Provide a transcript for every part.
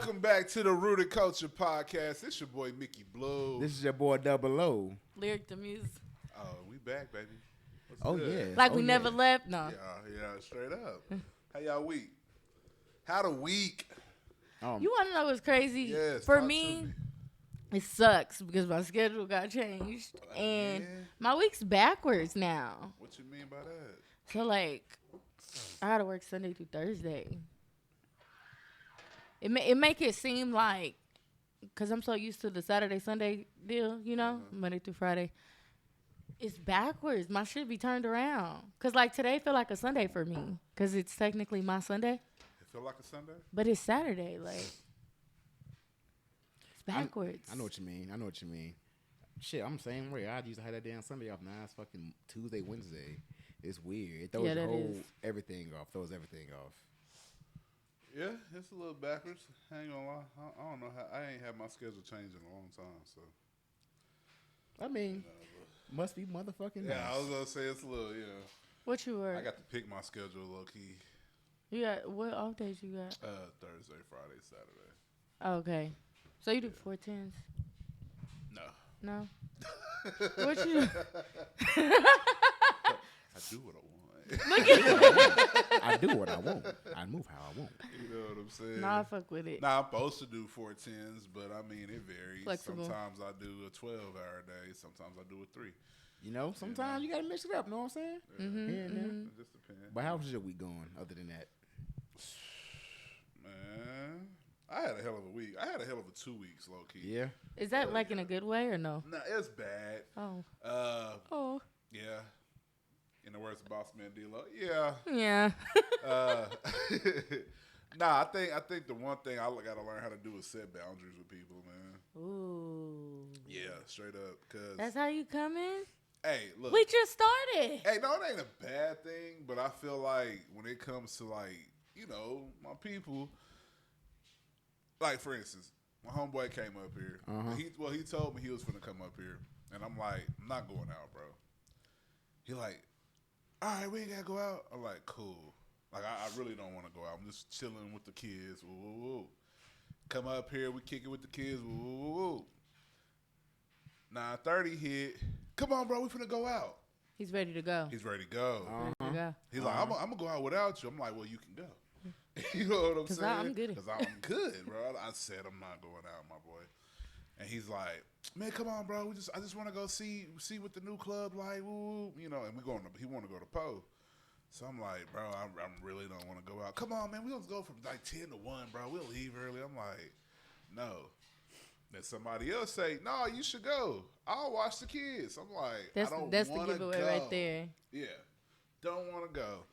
Welcome back to the Rooted Culture podcast. It's your boy Mickey Blue. This is your boy Double O. Lyric the music. Oh, we back, baby. What's Oh good? yeah, Like we never left. No. Yeah, straight up. How y'all week? How the week? You want to know what's crazy? Yes. For talk to me, it sucks because my schedule got changed and my week's backwards now. What you mean by that? So like, I gotta work Sunday through Thursday. It make it seem like, cause I'm so used to the Saturday Sunday deal, you know, Monday through Friday. It's backwards. My shit be turned around. Cause like today feel like a Sunday for me, cause it's technically my Sunday. It feel like a Sunday? But it's Saturday, like it's backwards. I know what you mean. Shit, I'm the same way. I used to have that damn Sunday off. Now it's fucking Tuesday, Wednesday. It's weird. It throws everything off. Yeah, it's a little backwards. I ain't gonna lie. I don't know how. I ain't had my schedule changed in a long time, so. I mean, must be motherfucking Yeah, nice. I was gonna say it's a little, What you work? I got to pick my schedule low key. You got what off days you got? Thursday, Friday, Saturday. Oh, okay. So you do 410s? No. No. What you? I do what I want. I do what I want. I move how I want. You know what I'm saying? Nah, I fuck with it. Nah, I'm supposed to do 410s, but I mean, it varies. Flexible. Sometimes I do a 12-hour day. Sometimes I do a 3. You know, sometimes you gotta mix it up. Know what I'm saying? Mm-hmm, Here and there. It just depends. But how's your week going? Other than that, Man, I had a hell of a week. I had a hell of a 2 weeks, low key. yeah. Is that like in a good way or no? Nah, it's bad. Oh. Oh. Yeah. In the words of Boss Man D-Lo, yeah. Yeah. Nah, I think the one thing I gotta learn how to do is set boundaries with people, man. Ooh. Yeah, straight up. Cause That's how you come in? hey, look. We just started. Hey, no, it ain't a bad thing, but I feel like when it comes to like, you know, my people, like for instance, my homeboy came up here. He told me he was finna come up here, and I'm like, I'm not going out, bro. He like, all right, we ain't gotta go out. I'm like, cool. Like I really don't want to go out. I'm just chilling with the kids. Woo, woo, woo. Come up here, we kick it with the kids. Woo, woo, woo, woo. 9:30 hit. Come on, bro, we finna go out. He's ready to go. He's ready to go. Ready to go. He's like, I'm gonna go out without you. I'm like, well, you can go. You know what I'm saying? I'm good. Because I'm good, bro. I said I'm not going out, my boy. And he's like, man, come on, bro. I just want to go see what the new club like. Woo, you know. And he want to go to Poe. So I'm like, bro, I really don't want to go out. Come on, man. We gonna go from like 10 to 1, bro. We'll leave early. I'm like, no. Then somebody else say, no, you should go. I'll watch the kids. I'm like, I don't want to go. That's the giveaway right there. Yeah. Don't want to go.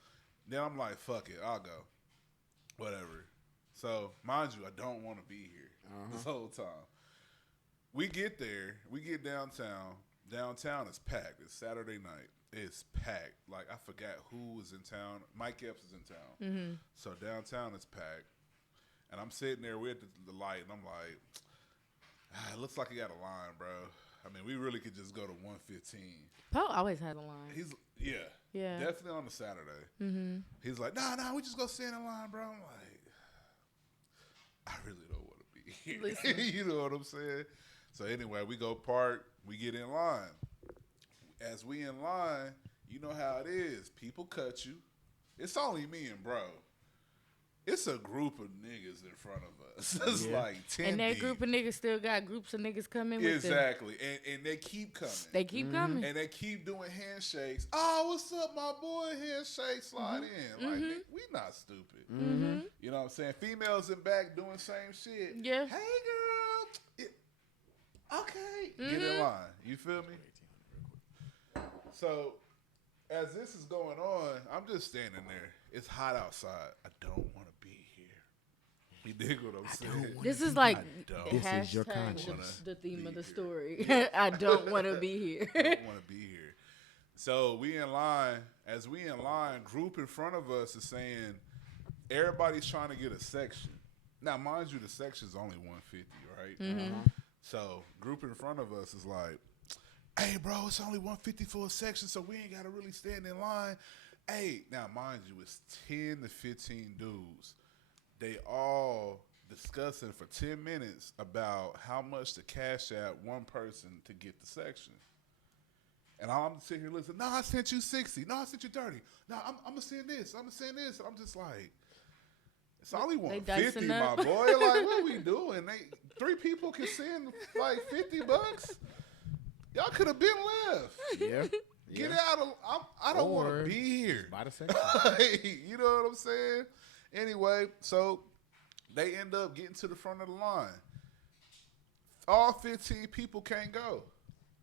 Then I'm like, fuck it. I'll go. Whatever. So, mind you, I don't want to be here this whole time. We get there. We get downtown. Downtown is packed. It's Saturday night. It's packed. Like, I forgot who was in town. Mike Epps is in town. Mm-hmm. So, downtown is packed. And I'm sitting there with the light, and I'm like, it looks like he got a line, bro. I mean, we really could just go to 115. Poe always had a line. Yeah. Definitely on the Saturday. Mm-hmm. He's like, nah, we just go stand in line, bro. I'm like, I really don't want to be here. You know what I'm saying? So anyway, we go park. We get in line. As we in line, you know how it is. People cut you. It's only me and bro. It's a group of niggas in front of us. It's like 10 And that deep. group of niggas still got groups of niggas coming with them. Exactly. And they keep coming. They keep coming. And they keep doing handshakes. Oh, what's up, my boy? Handshake, slide in. Like, we not stupid. Mm-hmm. You know what I'm saying? Females in back doing same shit. Yeah. Hey, girl. Okay. Get in line. You feel me? So, as this is going on, I'm just standing there. It's hot outside. I don't want to be here. You dig what I'm saying? This is like This is your hashtag conscience. the theme of the story. I don't want to be here. I don't want to be here. So we in line. As we in line, group in front of us is saying everybody's trying to get a section. Now, mind you, the section's only 150, right? Mm-hmm. So group in front of us is like, hey, bro, it's only 150 for a section, so we ain't got to really stand in line. Hey, now, mind you, it's 10 to 15 dudes. They all discussing for 10 minutes about how much to cash out one person to get the section. And I'm sitting here listening. No, I sent you 60. No, I sent you 30. No, I'm gonna send this. I'm gonna send this. And I'm just like, it's only 150, my boy. Like, what are we doing? Three people can send like $50. Y'all could have been left. Yeah. Get out of. I don't want to be here. By the section. You know what I'm saying? Anyway, so they end up getting to the front of the line. All 15 people can't go.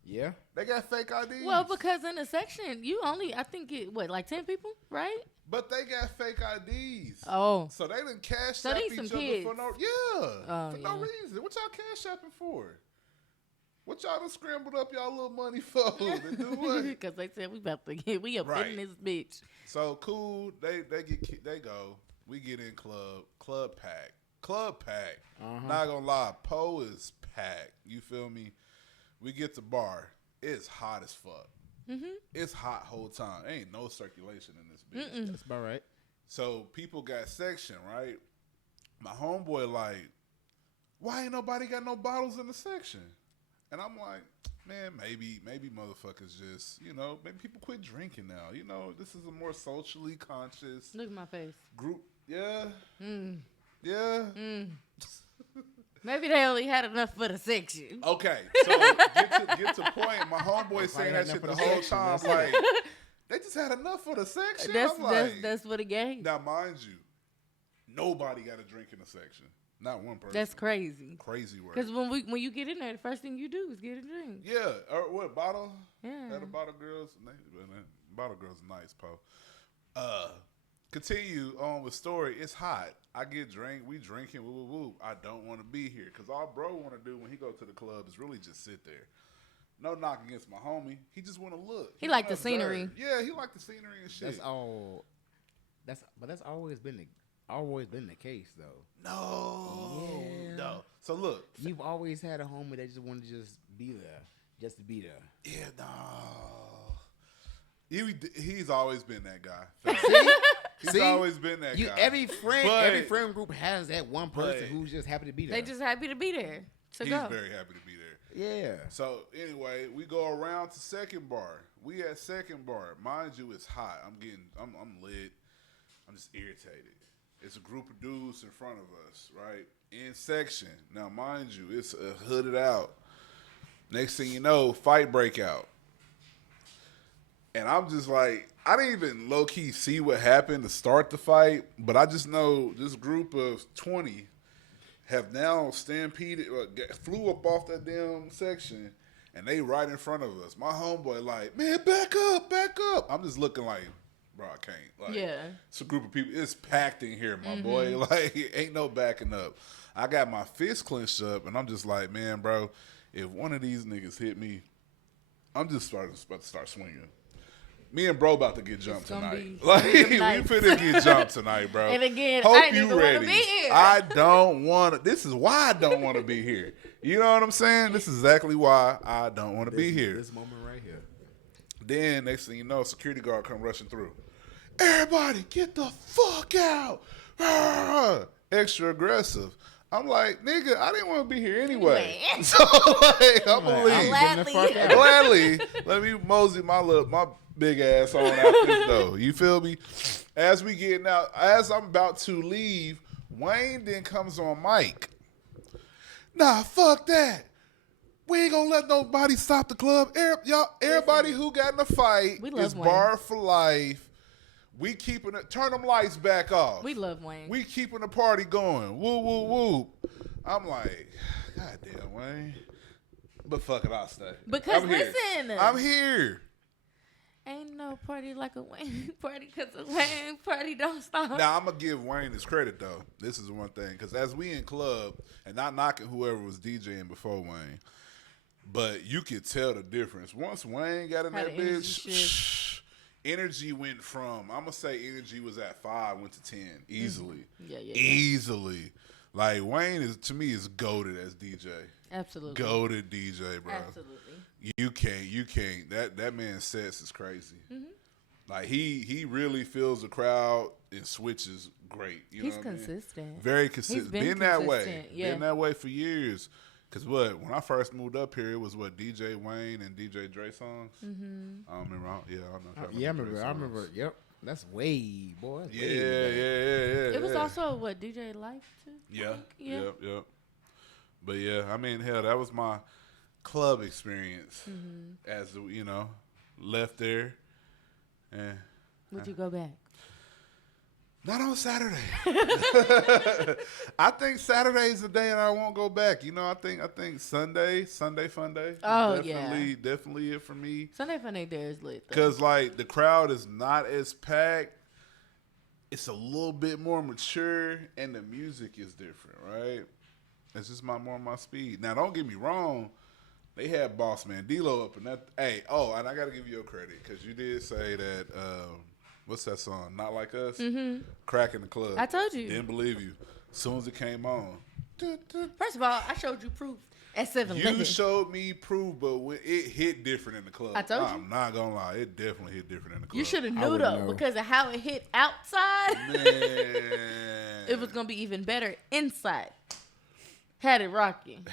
Yeah. They got fake IDs. Well, because in a section, you only, I think, like 10 people, right? But they got fake IDs. Oh. So they didn't cash So app these each some other kids. for no no reason. What y'all cash apping for? What y'all done scrambled up y'all little money for? To do what? Because they said we up in this bitch. So cool. They go. We get in club pack. Not gonna lie, Poe is packed. You feel me? We get to bar. It's hot as fuck. Mm-hmm. It's hot whole time. Ain't no circulation in this bitch. That's about right. So people got section, right? My homeboy like, why ain't nobody got no bottles in the section? And I'm like, man, maybe motherfuckers just, maybe people quit drinking now. This is a more socially conscious. Look at my face. Group. Yeah. Yeah. Maybe they only had enough for the section. Okay, so get to point. My homeboy saying that shit the whole time. Like, they just had enough for the section. That's what it gave. Now, mind you, nobody got a drink in the section. Not one person. That's crazy. Crazy work. Because when you get in there, the first thing you do is get a drink. Yeah. Or what, bottle? Yeah. That a bottle girls? Bottle girls nice, Po. Continue on with story. It's hot. I get drink. We drinking. Woo, woo, woo. I don't want to be here. Because all bro want to do when he go to the club is really just sit there. No knock against my homie. He just want to look. He like the scenery. Yeah, he like the scenery and shit. That's all. That's always been the case though. No. So look, you've always had a homie that just wanted to just be there, just to be there. Yeah, no. He's always been that guy. He's always been that guy. Every friend group has that one person who's just happy to be there. They just happy to be there. He's very happy to be there. Yeah. So anyway, we go around to second bar. We at second bar. Mind you, it's hot. I'm lit. I'm just irritated. It's a group of dudes in front of us, right? In section. Now, mind you, it's hooded out. Next thing you know, fight break out. And I'm just like, I didn't even low-key see what happened to start the fight, but I just know this group of 20 have now stampeded, flew up off that damn section, and they right in front of us. My homeboy like, man, back up. I'm just looking like, bro, I can't. Like, yeah. It's a group of people. It's packed in here, my boy. Like, ain't no backing up. I got my fist clenched up, and I'm just like, man, bro, if one of these niggas hit me, I'm just about to start swinging. Me and bro about to get jumped tonight. Like, we finna get jumped tonight, bro. And again, hope I you didn't want to be here. I don't want to. This is why I don't want to be here. You know what I'm saying? This is exactly why I don't want to be here. This moment right here. Then, next thing you know, security guard come rushing through. Everybody, get the fuck out. Extra aggressive. I'm like, nigga, I didn't want to be here anyway. So, like, I'm going to leave. Gladly. Let me mosey my big ass on out this door. You feel me? As I'm about to leave, Wayne then comes on mic. Nah, fuck that. We ain't gonna let nobody stop the club. Everybody who got in a fight is barred for life. We keeping it. Turn them lights back off. We love Wayne. We keeping the party going. Woo, woo, woo. I'm like, God damn, Wayne. But fuck it, I'll stay. Because I'm here. Ain't no party like a Wayne party because a Wayne party don't stop. Now, I'm going to give Wayne his credit, though. This is one thing. Because as we in club, and not knocking whoever was DJing before Wayne, but you could tell the difference. Once Wayne got in that bitch, energy went from, I'm going to say energy was at 5, went to 10. Easily. Yeah. Easily. Like, Wayne, to me, is goated as DJ. Absolutely. Goated DJ, bro. Absolutely. You can't. That man's sets is crazy. Mm-hmm. Like he really feels the crowd and switches great. You He's know what consistent. I mean? Very consistent. Been Been that way. consistent, yeah. Been that way for years. Because when I first moved up here, it was DJ Wayne and DJ Dre songs. Mm-hmm. I don't remember. I remember. Yep. That's way, boy. That's Yeah. It was also DJ Life too. Yeah. Yep. But yeah, I mean, hell, that was my club experience. As left there. And would you go back? Not on Saturday. I think Saturday is the day that I won't go back. I think Sunday fun day. Oh, definitely it for me. Sunday fun day there is lit. Because like the crowd is not as packed. It's a little bit more mature, and the music is different, right? It's just more my speed. Now, don't get me wrong. They had Boss Man D-Lo up in that. Hey, and I got to give you your credit because you did say that. What's that song? Not Like Us? Mm-hmm. Crack in the Club. I told you. Didn't believe you. As soon as it came on. First of all, I showed you proof at 7-Eleven. You showed me proof, but it hit different in the club. I told you. I'm not going to lie. It definitely hit different in the club. You should have knew, though, because of how it hit outside. Man. It was going to be even better inside. Had it rocking.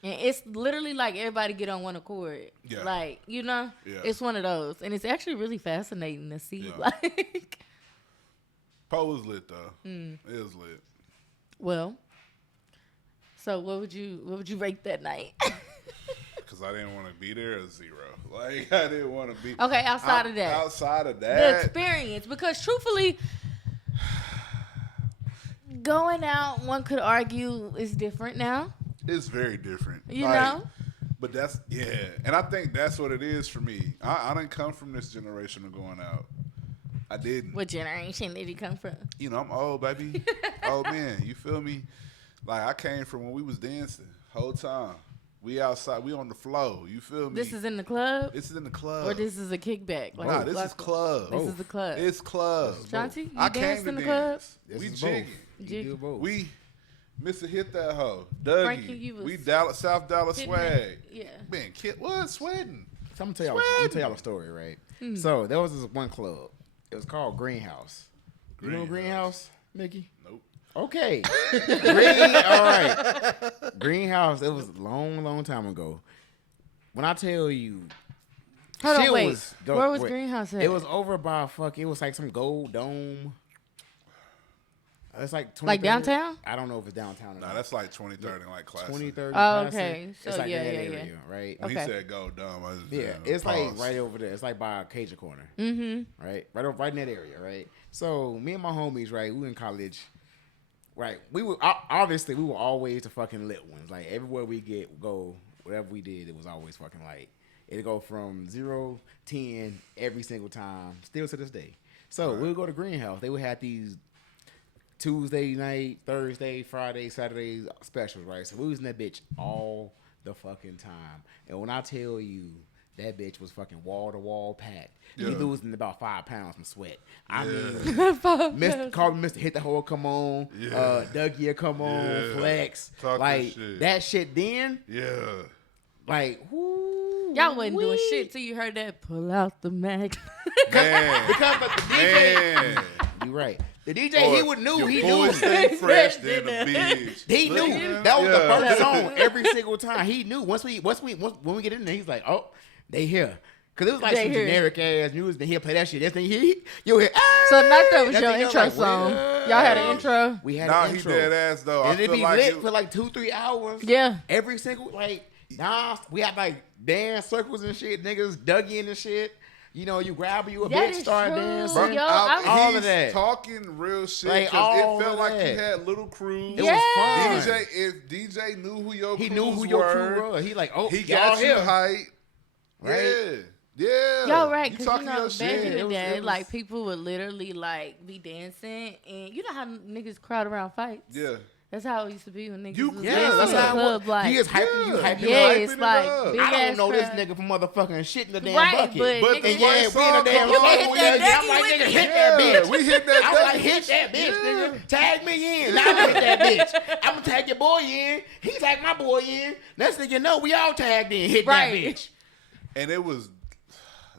And it's literally like everybody get on one accord. Yeah. Like, it's one of those. And it's actually really fascinating to see. Yeah. Like, Poe was lit, though. It was lit. Well, so what would you rate that night? Because I didn't want to be there, a 0. Like, I didn't want to be. Okay, outside of that. Outside of that. The experience. Because truthfully, going out, one could argue, is different now. It's very different. You know? But that's, and I think that's what it is for me. I didn't come from this generation of going out. I didn't. What generation did you come from? I'm old, baby. Old man. You feel me? Like, I came from when we was dancing whole time. We outside. We on the floor. You feel me? This is in the club? This is in the club. Or this is a kickback? Nah, this is club. This is the club. It's club. Shanti, you I danced came in to the club? dance. We both. jigging. You do both. We Mr. Hit That Hoe. Dougie. Frankie, We South Dallas swag. Yeah. Man, kid, what? Sweating. So I'm gonna tell y'all a story, right? So there was this one club. It was called Greenhouse. You know Greenhouse, Mickey? Nope. Okay. All right. Greenhouse. It was a long time ago. When I tell you, Hold on, shit wait. Where was Greenhouse at? It was over by it was like some gold dome. It's like 23rd. Like downtown? I don't know if it's downtown or Nah, not. that's like 2030 like classic. 2030. Oh, okay. So, it's like yeah, in that yeah, area, yeah. right? When Okay. he said go dumb, I just It's like paused. right over there. It's like by Cajun Corner. Mm-hmm. Right? Right in that area, right? So me and my homies, right, we were in college. Right. We were obviously we were always the fucking lit ones. Like everywhere we go, whatever we did, it was always fucking like it'd go from 0, 10 every single time, still to this day. So we'll go to Greenhouse. They would have these Tuesday night, Thursday, Friday, Saturday specials, right? So we was in that bitch all the fucking time. And when I tell you that bitch was fucking wall to wall packed, Yeah. we losing about 5 pounds from sweat. I Yeah. mean, call Mr. Hit the Hole, come on. Yeah. Dougie, come on. Yeah. Flex. Talk like that shit. that shit then, Yeah. like, whoo, Y'all wasn't doing shit till you heard that pull out the mag. Man. Because of the DJ, Man. you right. The DJ, he would knew. Your He boy knew. stay fresh than a bitch. He Look knew at him. that was the Yeah. first song every single time. He knew when we get in there, he's like, oh, they here. Cause it was like They some here. generic ass music. Then he'll play that shit. That thing you hear. So not that was That your thing, intro like, song. what? Y'all had an intro? We had Nah, an he intro. dead ass though. I And it'd feel be like lit it, for like 2-3 hours. Yeah. Every single we had like dance circles and shit. Niggas dug in and shit. You know, you grab you a That bitch, is start true. dancing. Yo, all he's of that. talking real shit. Like, 'Cause all it felt of like that. you had little crews. It Yeah. was fun. If DJ knew who your He crews knew who your were, crew was. He like, oh, he y'all got you here. hype. Right? Yeah. Y'all right, You because talking your back shit. in the It day, was- like people would literally like be dancing, and you know how niggas crowd around fights. Yeah. That's how it used to be when niggas You- was yeah, dancing that's in the how it club. Like, He is hyping you, hyping yeah, you up. it's hyping it like up. big I don't ass know this crowd. nigga from motherfucking shit in the damn Right, bucket. but But niggas the And yeah, right we in song the damn come You on, hit song. we that hit I'm Dougie like, with nigga, the- hit that Yeah, bitch. we hit that I was like, Dougie. hit that bitch, Yeah. nigga. Tag me in. Now I'm gonna hit that bitch. I'm gonna tag your boy in. He tag my boy in. Next thing you know, we all tagged in. Hit Right. that bitch. And it was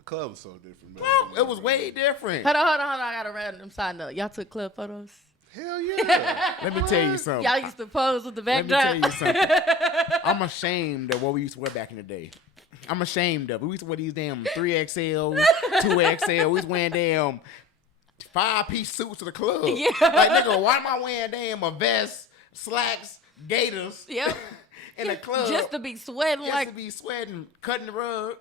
club was so different. Man. Oh, it was way different. Hold on. I got a random side note. Y'all took club photos? Hell yeah. Let me tell you something. Y'all used to pose with the Let me backdrop. tell you something. I'm ashamed of what we used to wear back in the day. I'm ashamed of it. We used to wear these damn 3XL, 2XL. We was wearing damn 5-piece suits to the club. Yeah. Like, nigga, why am I wearing damn a vest, slacks, gaiters Yep. in the club? Just to be sweating Just like. to be sweating, cutting the rug.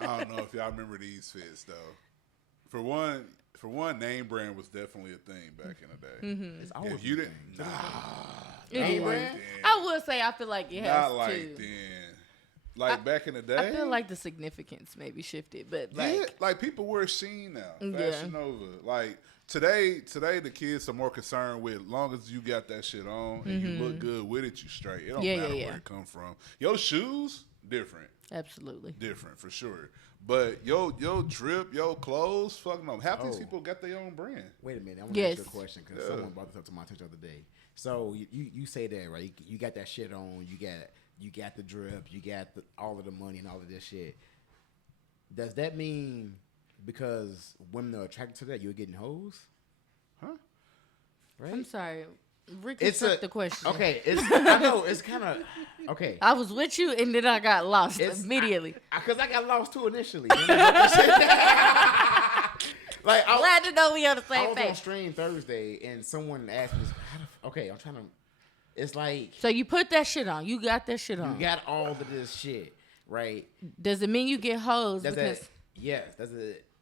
I don't know if y'all remember these fits though. For one, name brand was definitely a thing back in the day. Mm-hmm. It's always If you a didn't, thing. Name brand? I would say I feel like it has not like too. then. Like back in the day, I feel like the significance maybe shifted, but like people wear Sheen now, Yeah. Fashion Nova. Like today the kids are more concerned with long as you got that shit on and you look good with it, you straight. It don't Yeah, matter yeah. where it come from. Your shoes different, absolutely. different for sure. But your drip, your clothes, fucking them. Half these Oh. people got their own brand. Wait a minute. I want to Yes. ask you a question because someone brought this up to my attention the other day. So you say that, right? You got that shit on. You got the drip. You got all of the money and all of this shit. Does that mean because women are attracted to that, you're getting hoes? Huh? Right? I'm sorry. Reconstruct the question. Okay, I know it's kind of okay. I was with you and then I got lost It's- immediately. Because I got lost too initially. Like Glad to know we on the I same was on page. stream Thursday and someone asked me, okay, I'm trying to. It's like So you put that shit on. You got that shit you on. got all of this shit, right? Does it mean you get hoes? Does Because that yes?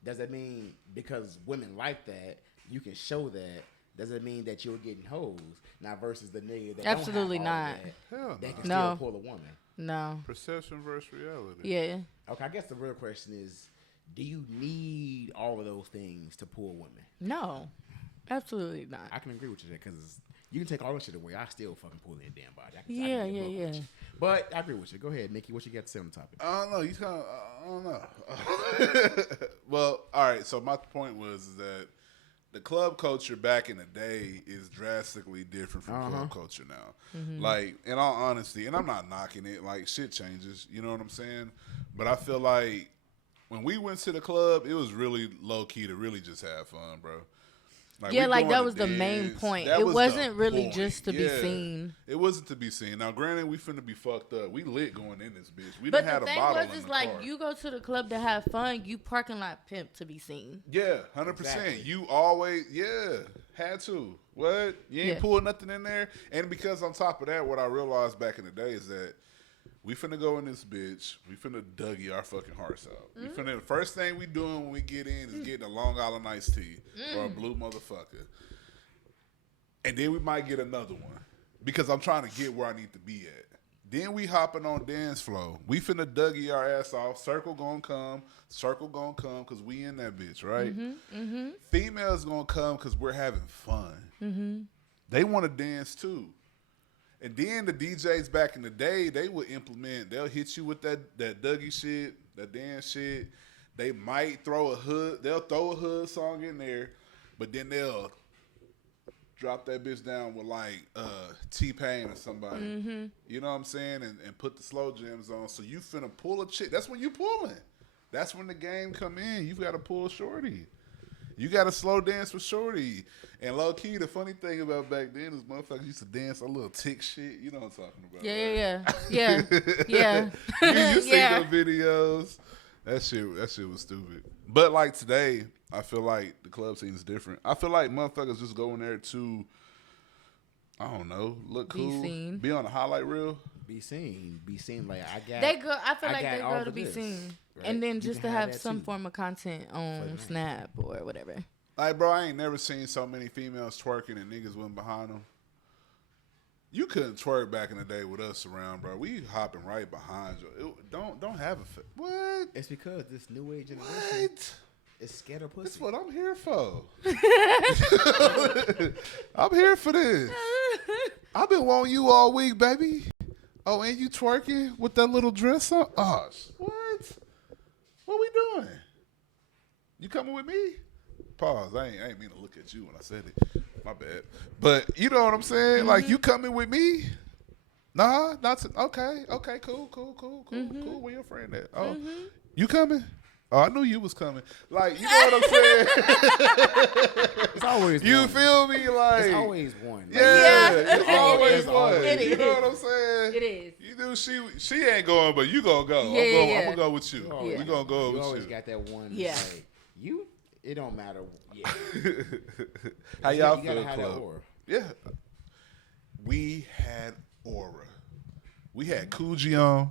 Does that mean because women like that you can show that? Does it mean that you're getting hoes now versus the nigga that Absolutely don't have all not. of that, Hell that can No. still pull a woman? no. Perception versus reality. Yeah. Okay, I guess the real question is, do you need all of those things to pull women? No. Absolutely not. I can agree with you there because you can take all that shit away. I still fucking pull that damn body. I can Yeah, get yeah, both. yeah. But I agree with you. Go ahead, Nikki. What you got to say on the topic? I don't know. You kind of, I don't know. Well, all right. So my point was that the club culture back in the day is drastically different from club culture now. Like, in all honesty, and I'm not knocking it. Like, shit changes. You know what I'm saying? But I feel like when we went to the club, it was really low key to really just have fun, bro. Yeah, we like going that to was the main dance. point. That It was wasn't the really point. just to be Yeah. seen. It wasn't to be seen. Now, granted, we finna be fucked up. We lit going in this bitch. We But done had the a thing bottle was, in is the like car. you go to the club to have fun. You parking lot pimp to be seen. Yeah, 100%. Exactly. You always, had to. What? You ain't Yeah. pulling nothing in there. And because on top of that, what I realized back in the day is that we finna go in this bitch. We finna Dougie our fucking hearts out. We finna, the first thing we doing when we get in is getting a Long Island iced tea or a blue motherfucker. And then we might get another one because I'm trying to get where I need to be at. Then we hopping on dance floor. We finna Dougie our ass off. Circle gonna come because we in that bitch, right? Females gonna come because we're having fun. They want to dance too. And then the DJs back in the day, they would implement. They'll hit you with that Dougie shit, that dance shit. They might throw a hood. They'll throw a hood song in there, but then they'll drop that bitch down with like T-Pain or somebody. You know what I'm saying? And put the slow jams on. So you finna pull a chick. That's when you pulling. That's when the game come in. You got to pull shorty. You got to slow dance with shorty. And low key, the funny thing about back then is motherfuckers used to dance a little tick shit. You know what I'm talking about? Yeah, right? yeah, yeah, yeah. You see Yeah. the videos. That shit was stupid. But like today, I feel like the club scene is different. I feel like motherfuckers just go in there to, I don't know, look Be cool, seen. be on a highlight reel. Be seen. Like I got. They go. I feel I like got they all go to of be this, seen, right? and then You just can to have have that some too. form of content For the on night. Snap or whatever. Like, bro, I ain't never seen so many females twerking and niggas went behind them. You couldn't twerk back in the day with us around, bro. We hopping right behind you. Don't have a what? It's because this new age generation What? is scared of pussy. That's what I'm here for. I'm here for this. I've been wanting you all week, baby. Oh, and you twerking with that little dress on? Oh, what? What we doing? You coming with me? Pause. I ain't mean to look at you when I said it. My bad. But you know what I'm saying? Like, you coming with me? Nah, not to, okay, cool. Where your friend at? Oh, you coming? Oh, I knew you was coming. Like, you know what I'm saying? It's always You one. feel me? Like, It's always one. Like, yeah, Yeah. it's always It one. is. You know what I'm saying? It is. You knew she ain't going, but you gonna go. Yeah, yeah, I'm gonna go with you. You always We got- gonna go you with always you. got that one. Yeah. Like, you. It don't matter. Yeah. How y'all you feel, gotta have that club? aura. Yeah. We had aura. We had Coogee on.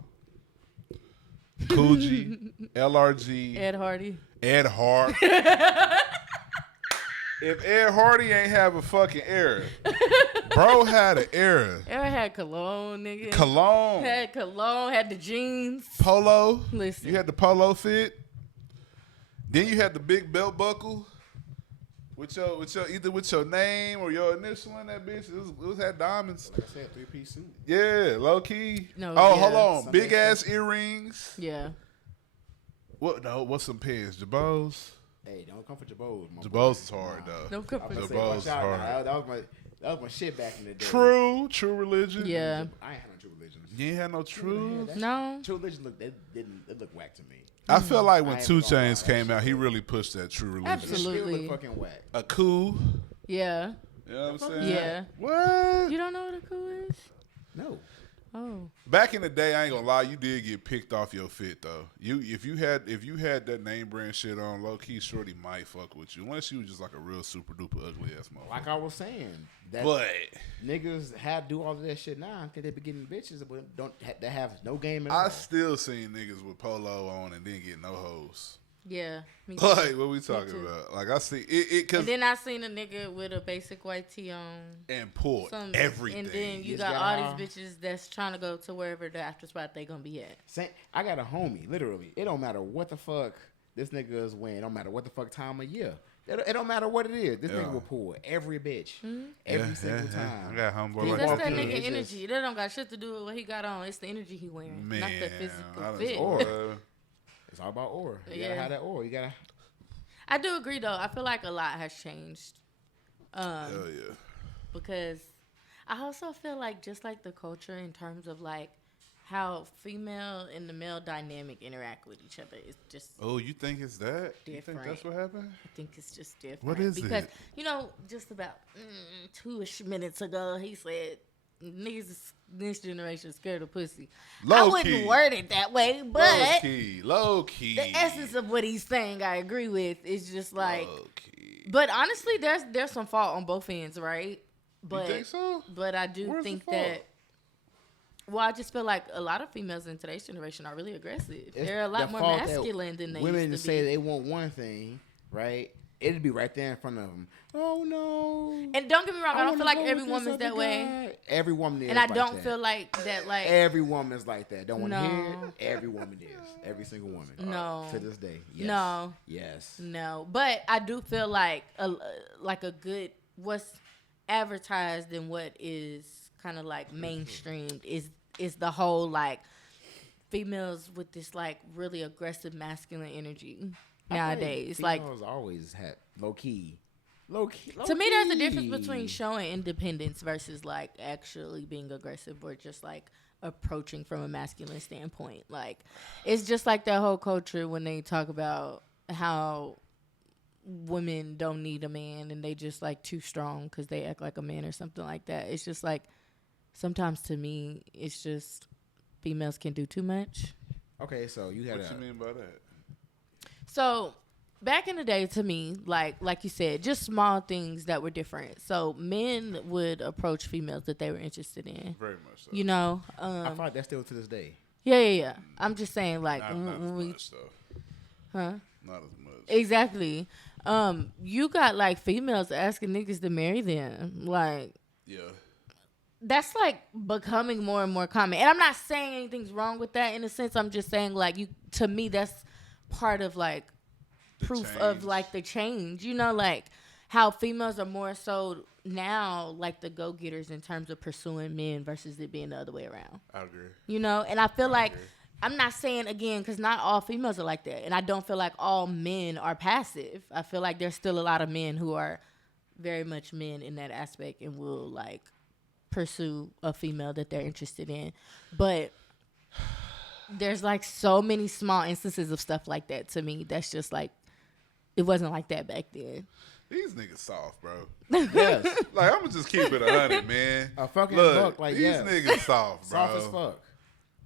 Coogee, LRG, Ed Hardy. Ed Hart. If Ed Hardy ain't have a fucking era, bro had an era. Ed had cologne, nigga. Cologne, Had cologne. Had the jeans. polo. Listen. You had the polo fit. Then you had the big belt buckle with your either with your name or your initial in that bitch. It was had diamonds. Like I said, 3-piece suit. Yeah, low key. No, oh, yeah. hold on, Sunday big ass earrings. Yeah. What? No, what's some pins? Jabos. Hey, don't come for Jabos. my boy. Jabos is hard though. No I was company. gonna say, Jabos watch is out. hard. Nah, that was my shit back in the day. True religion. Yeah. I ain't had no True Religion. You ain't had no true. No. True Religion look whack to me. I feel like when I ain't 2 gonna lie, Chainz that came shit out, he look- really pushed that true religion. Absolutely. It look fucking whack. A coup. Yeah. You know what I'm saying? Yeah. What? You don't know what a coup is? No. Oh. Back in the day, I ain't gonna lie, you did get picked off your fit though. If you had that name brand shit on, low key, shorty might fuck with you, unless you was just like a real super duper ugly ass motherfucker. Like I was saying, that But niggas had to do all of that shit now because they be getting bitches, but they have no game at all. I still seen niggas with polo on and didn't get no hoes. Yeah. Me too. Like, what we talking too. about? Like, I see it cause And then I seen a nigga with a basic white tee on. and pulled Some, everything. And then you Just got gotta all these bitches that's trying to go to wherever the after spot they gonna be at. I got a homie, literally. It don't matter what the fuck this nigga is wearing. It don't matter what the fuck time of year. It don't matter what it is. This Yeah. nigga will pull every bitch every single time. I got homeboy See, like that's walk that in, nigga it's just- energy. That don't got shit to do with what he got on. It's the energy he wearing, Man, not the physical I fit. don't- It's all about aura. You Yeah. gotta have that aura. You gotta. I do agree though. I feel like a lot has changed. Hell yeah. Because I also feel like just like the culture in terms of like how female and the male dynamic interact with each other is just Oh, you think it's that? You think Different. that's what happened? I think it's just different. What is because, it? you know, just about 2-ish minutes ago, he said niggas is, this generation is scared of pussy. I Low wouldn't key. word it that way, Low but key. Low key. the essence of what he's saying, I agree with. It's just like, Low key. but honestly, there's some fault on both ends, right? But you think so? but I do Where's the think fault? that. Well, I just feel like a lot of females in today's generation are really aggressive. It's They're a lot the more fault that masculine than they women used to say be. they want one thing, right? It'd be right there in front of them. Oh no! And don't get me wrong, I don't wanna feel like go every with this woman's that other way. guy. Every woman is. And I like don't that. feel like that, like Every woman's like that. Don't want to No. hear it. Every woman is. Every single woman. No. To this day. Yes. No. Yes. no. But I do feel like a good what's advertised and what is kind of like mainstreamed is the whole like females with this like really aggressive masculine energy nowadays. Like females always had low key. to me, there's a difference between showing independence versus like actually being aggressive or just like approaching from a masculine standpoint. Like it's just like that whole culture when they talk about how women don't need a man and they just like too strong because they act like a man or something like that. It's just like sometimes to me, it's just females can do too much. Okay, so you had What you mean by that? So back in the day, to me, like you said, just small things that were different. So men would approach females that they were interested in. Very much so. You know, I thought that still to this day. yeah. I'm just saying, like, Not when as we, much though. huh? Not as much. Exactly. You got like females asking niggas to marry them. Like, Yeah. that's like becoming more and more common. And I'm not saying anything's wrong with that in a sense. I'm just saying, like, to me, that's part of like proof of change. like the change. You know, like how females are more so now like the go-getters in terms of pursuing men versus it being the other way around. I agree. You know, and I feel like agree. I'm not saying again because not all females are like that, and I don't feel like all men are passive. I feel like there's still a lot of men who are very much men in that aspect and will like pursue a female that they're interested in. But there's like so many small instances of stuff like that to me. That's just like, it wasn't like that back then. These niggas soft, bro. Yes. Like, I'm gonna just keep it 100, man. A fucking Look, buck, like, these yes. niggas soft, bro. Soft as fuck.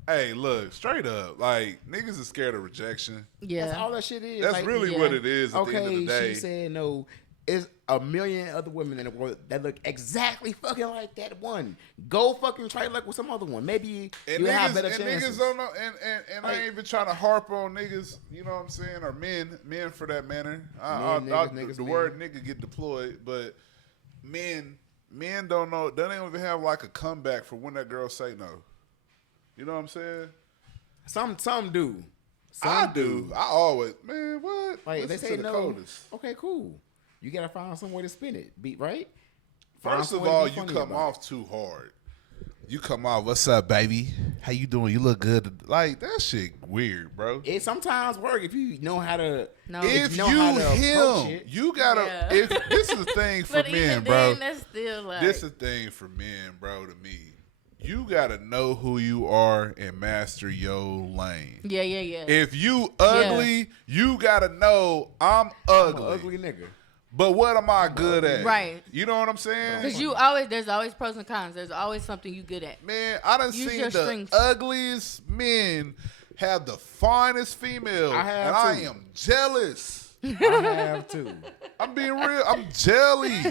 Hey, look, straight up, like, niggas is scared of rejection. Yeah. That's all that shit is. That's like, really yeah. what it is at the end of the day. she said no. It's a million other women in the world that look exactly fucking like that one. Go fucking try luck with some other one. Maybe you have better chances. Niggas don't know, and I ain't even trying to harp on niggas, you know what I'm saying, or men for that matter. The word nigga get deployed, but men don't know. They don't even have like a comeback for when that girl say no. You know what I'm saying? Some do. I do. I always, man, what? Like, they Listen say to the no. coldest. Okay, cool. You gotta find some way to spin it. Beat right. First of all, you come off too hard. You come off, what's up, baby? How you doing? You look good. Like, that shit weird, bro. It sometimes work if you know how to. No. If know how to approach him, it. you gotta. Yeah. If this is the thing for But men, even bro. then, that's still like. This is the thing for men, bro. To me, you gotta know who you are and master your lane. Yeah. If you ugly, you gotta know I'm ugly. I'm an ugly nigga. But what am I good at? Right. You know what I'm saying? Because there's always pros and cons. There's always something you good at. Man, I done Use seen your the strengths. ugliest men have the finest females, and I am jealous. I have to. I'm being real. I'm jelly.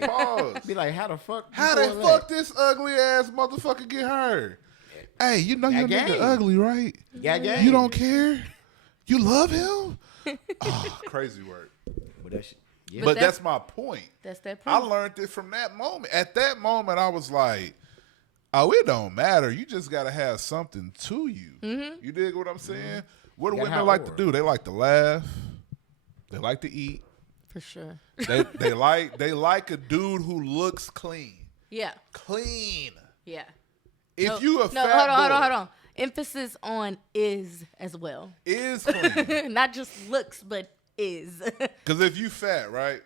Pause. Be like, how the fuck? How the fuck this ugly ass motherfucker get her? Hey, you know your That nigga game. ugly, right? Yeah, game. You don't care? You love him? Oh, crazy work. But that shit. Yeah. But that's my point. That's that I proof. learned it from that moment. At that moment, I was like, oh, it don't matter. You just got to have something to you. Mm-hmm. You dig what I'm saying? What do You gotta women have like aura. to do? They like to laugh. They like to eat. For sure. They like a dude who looks clean. Yeah. Clean. Yeah. If you a no, fat hold boy, on. Emphasis on is as well. is clean. Not just looks, but is. Because if you fat, right?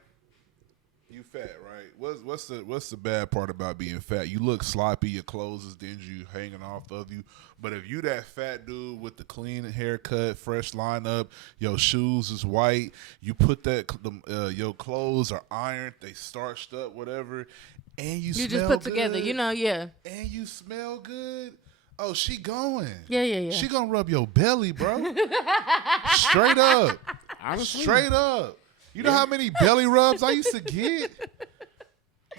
You fat, right? What's the bad part about being fat? You look sloppy, your clothes is dingy, hanging off of you. But if you that fat dude with the clean haircut, fresh lineup, your shoes is white, you put that your clothes are ironed, they starched up, whatever, and you smell just put good, together, yeah. and you smell good. Oh, she going. Yeah. She gonna rub your belly, bro. Straight up. Honestly. Straight up. You know how many belly rubs I used to get?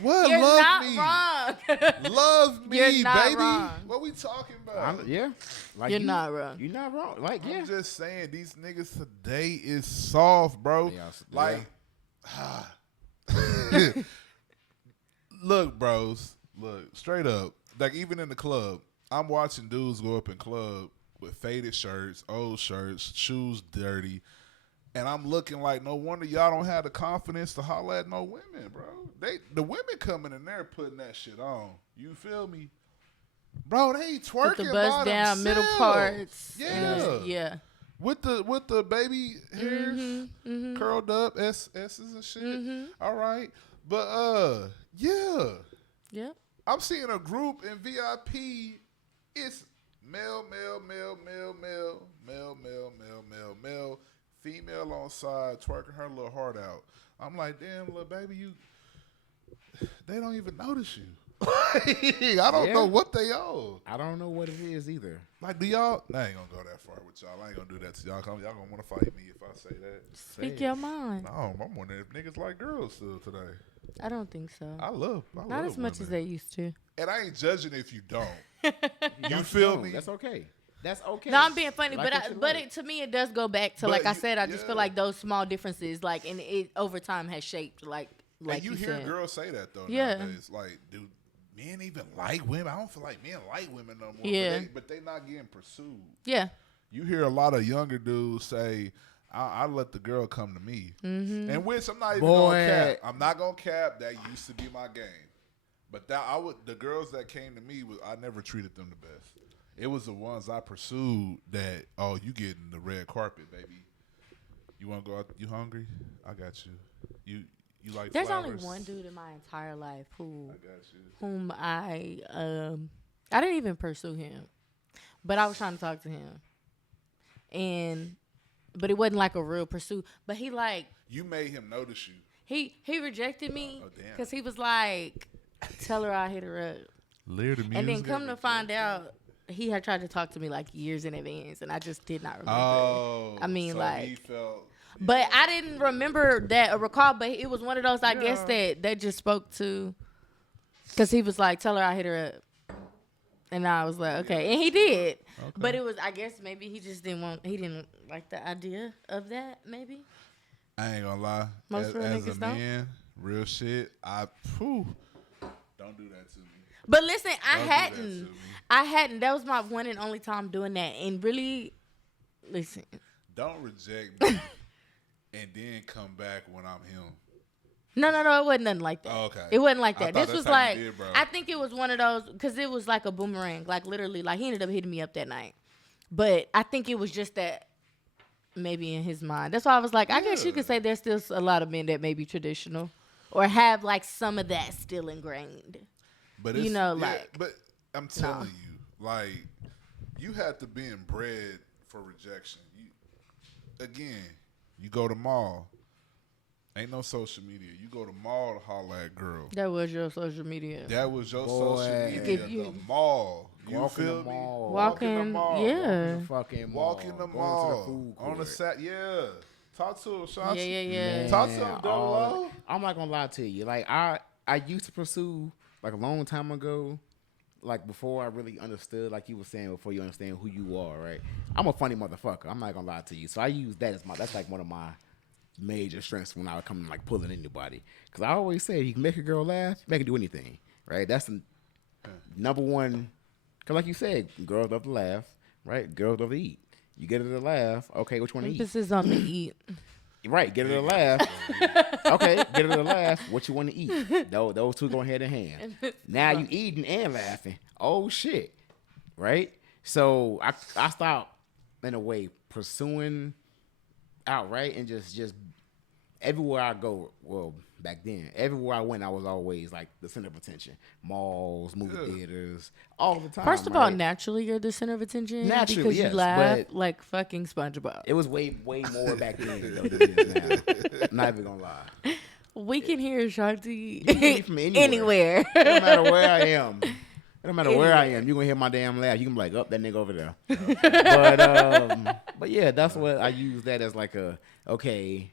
What? You're Love not me. wrong. Love me, You're not baby. wrong. What we talking about? Yeah. Like You're not wrong. You're not wrong. Like, yeah. I'm just saying, these niggas today is soft, bro. They are- Like, look, bros. Look, straight up. Like, even in the club, I'm watching dudes go up in club with faded shirts, old shirts, shoes dirty. And I'm looking like, no wonder y'all don't have the confidence to holler at no women, bro. The women coming in there putting that shit on. You feel me? Bro, they twerking With the by bust down, middle themselves. parts. Yeah. Yeah. With the baby hairs curled up, S's and shit. All right. But yeah. Yep. I'm seeing a group in VIP. It's male, female on side, twerking her little heart out. I'm like, damn, little baby, they don't even notice you. I don't know what they owe. I don't know what it is either. Like, do y'all? I ain't gonna go that far with y'all. I ain't gonna do that to y'all. Y'all gonna want to fight me if I say that. Speak your mind. No, I'm wondering if niggas like girls still today. I don't think so. I love Not as much as women. they used to. And I ain't judging if you don't. You feel me? That's okay. That's okay. No, I'm being funny, Like what but you but like. it to me it does go back to But like I you- said. I just yeah. feel like those small differences, like, and it over time has shaped like And you hear said. girls say that though. Yeah. Nowadays. Like, do men even like women? I don't feel like men like women no more. Yeah. But they not getting pursued. Yeah. You hear a lot of younger dudes say, I let the girl come to me. Mm-hmm. And which I'm not even Boy. gonna cap. I'm not gonna cap. That used to be my game. But the girls that came to me, I never treated them the best. It was the ones I pursued that, oh, you getting the red carpet, baby. You want to go out? You hungry? I got you. You like There's flowers? only one dude in my entire life I got you. whom I didn't even pursue him, but I was trying to talk to him. but it wasn't like a real pursuit. But he like You made him notice you. he rejected me Oh, damn. because he was like, tell her I hit her up. Lear the music. And then come to find out, he had tried to talk to me like years in advance, and I just did not remember. Oh, I mean, so like, he felt. but I didn't remember that or recall. But it was one of those, I guess, that just spoke to, because he was like, "Tell her I hit her up," and I was like, "Okay," and he did. Okay. But it was, I guess, maybe he just he didn't like the idea of that. Maybe. I ain't gonna lie. Most as real a niggas don't. man, real shit. Don't do that to me. But listen, Don't do that to me. I hadn't. That was my one and only time doing that. And really, listen. Don't reject me and then come back when I'm him. No, it wasn't nothing like that. Oh, okay. It wasn't like I that. thought This that's was how you like, did, bro. I think it was one of those, because it was like a boomerang. Like, literally, like, he ended up hitting me up that night. But I think it was just that, maybe in his mind. That's why I was like, I guess you could say there's still a lot of men that may be traditional or have, like, some of that still ingrained. But You it's, know, yeah, like, but I'm telling you, like, you have to be inbred for rejection. You go to mall. Ain't no social media. You go to mall to holler at girl. That was your social media. That was your Boy. social media. The mall. You Walk in feel the me? mall. Walk in the mall. Yeah. Fucking Walk in the Going mall. to the food court. On the sat. Yeah. Talk to him, Sean. Yeah. Talk to him, Double O. I'm not gonna lie to you. Like I used to pursue like a long time ago, like before I really understood, like you were saying, before you understand who you are, right? I'm a funny motherfucker. I'm not gonna lie to you. So I use that as that's like one of my major strengths when I come like pulling anybody. Because I always say you can make a girl laugh, make her do anything, right? That's the number one. Because like you said, girls love to laugh, right? Girls love to eat. You get her to laugh, okay, which one to eat? Emphasis on the eat. Right, get her to laugh. Okay, get her to laugh. What you want to eat? Those two go hand in hand. Now you eating and laughing. Oh shit, right? So I stopped in a way pursuing outright and just everywhere I go. Well, back then, everywhere I went, I was always like the center of attention. Malls, movie theaters, all the time. First of all, naturally, you're the center of attention. Naturally, because yes, you laugh but like fucking SpongeBob. it was way more back then than it is now. I'm not even gonna lie. We can hear Shanti You can hear from anywhere. It don't matter where I am. It don't matter where I am. You gonna hear my damn laugh. You can be like, "Up, that nigga over there." But yeah, that's what I use that as like a okay.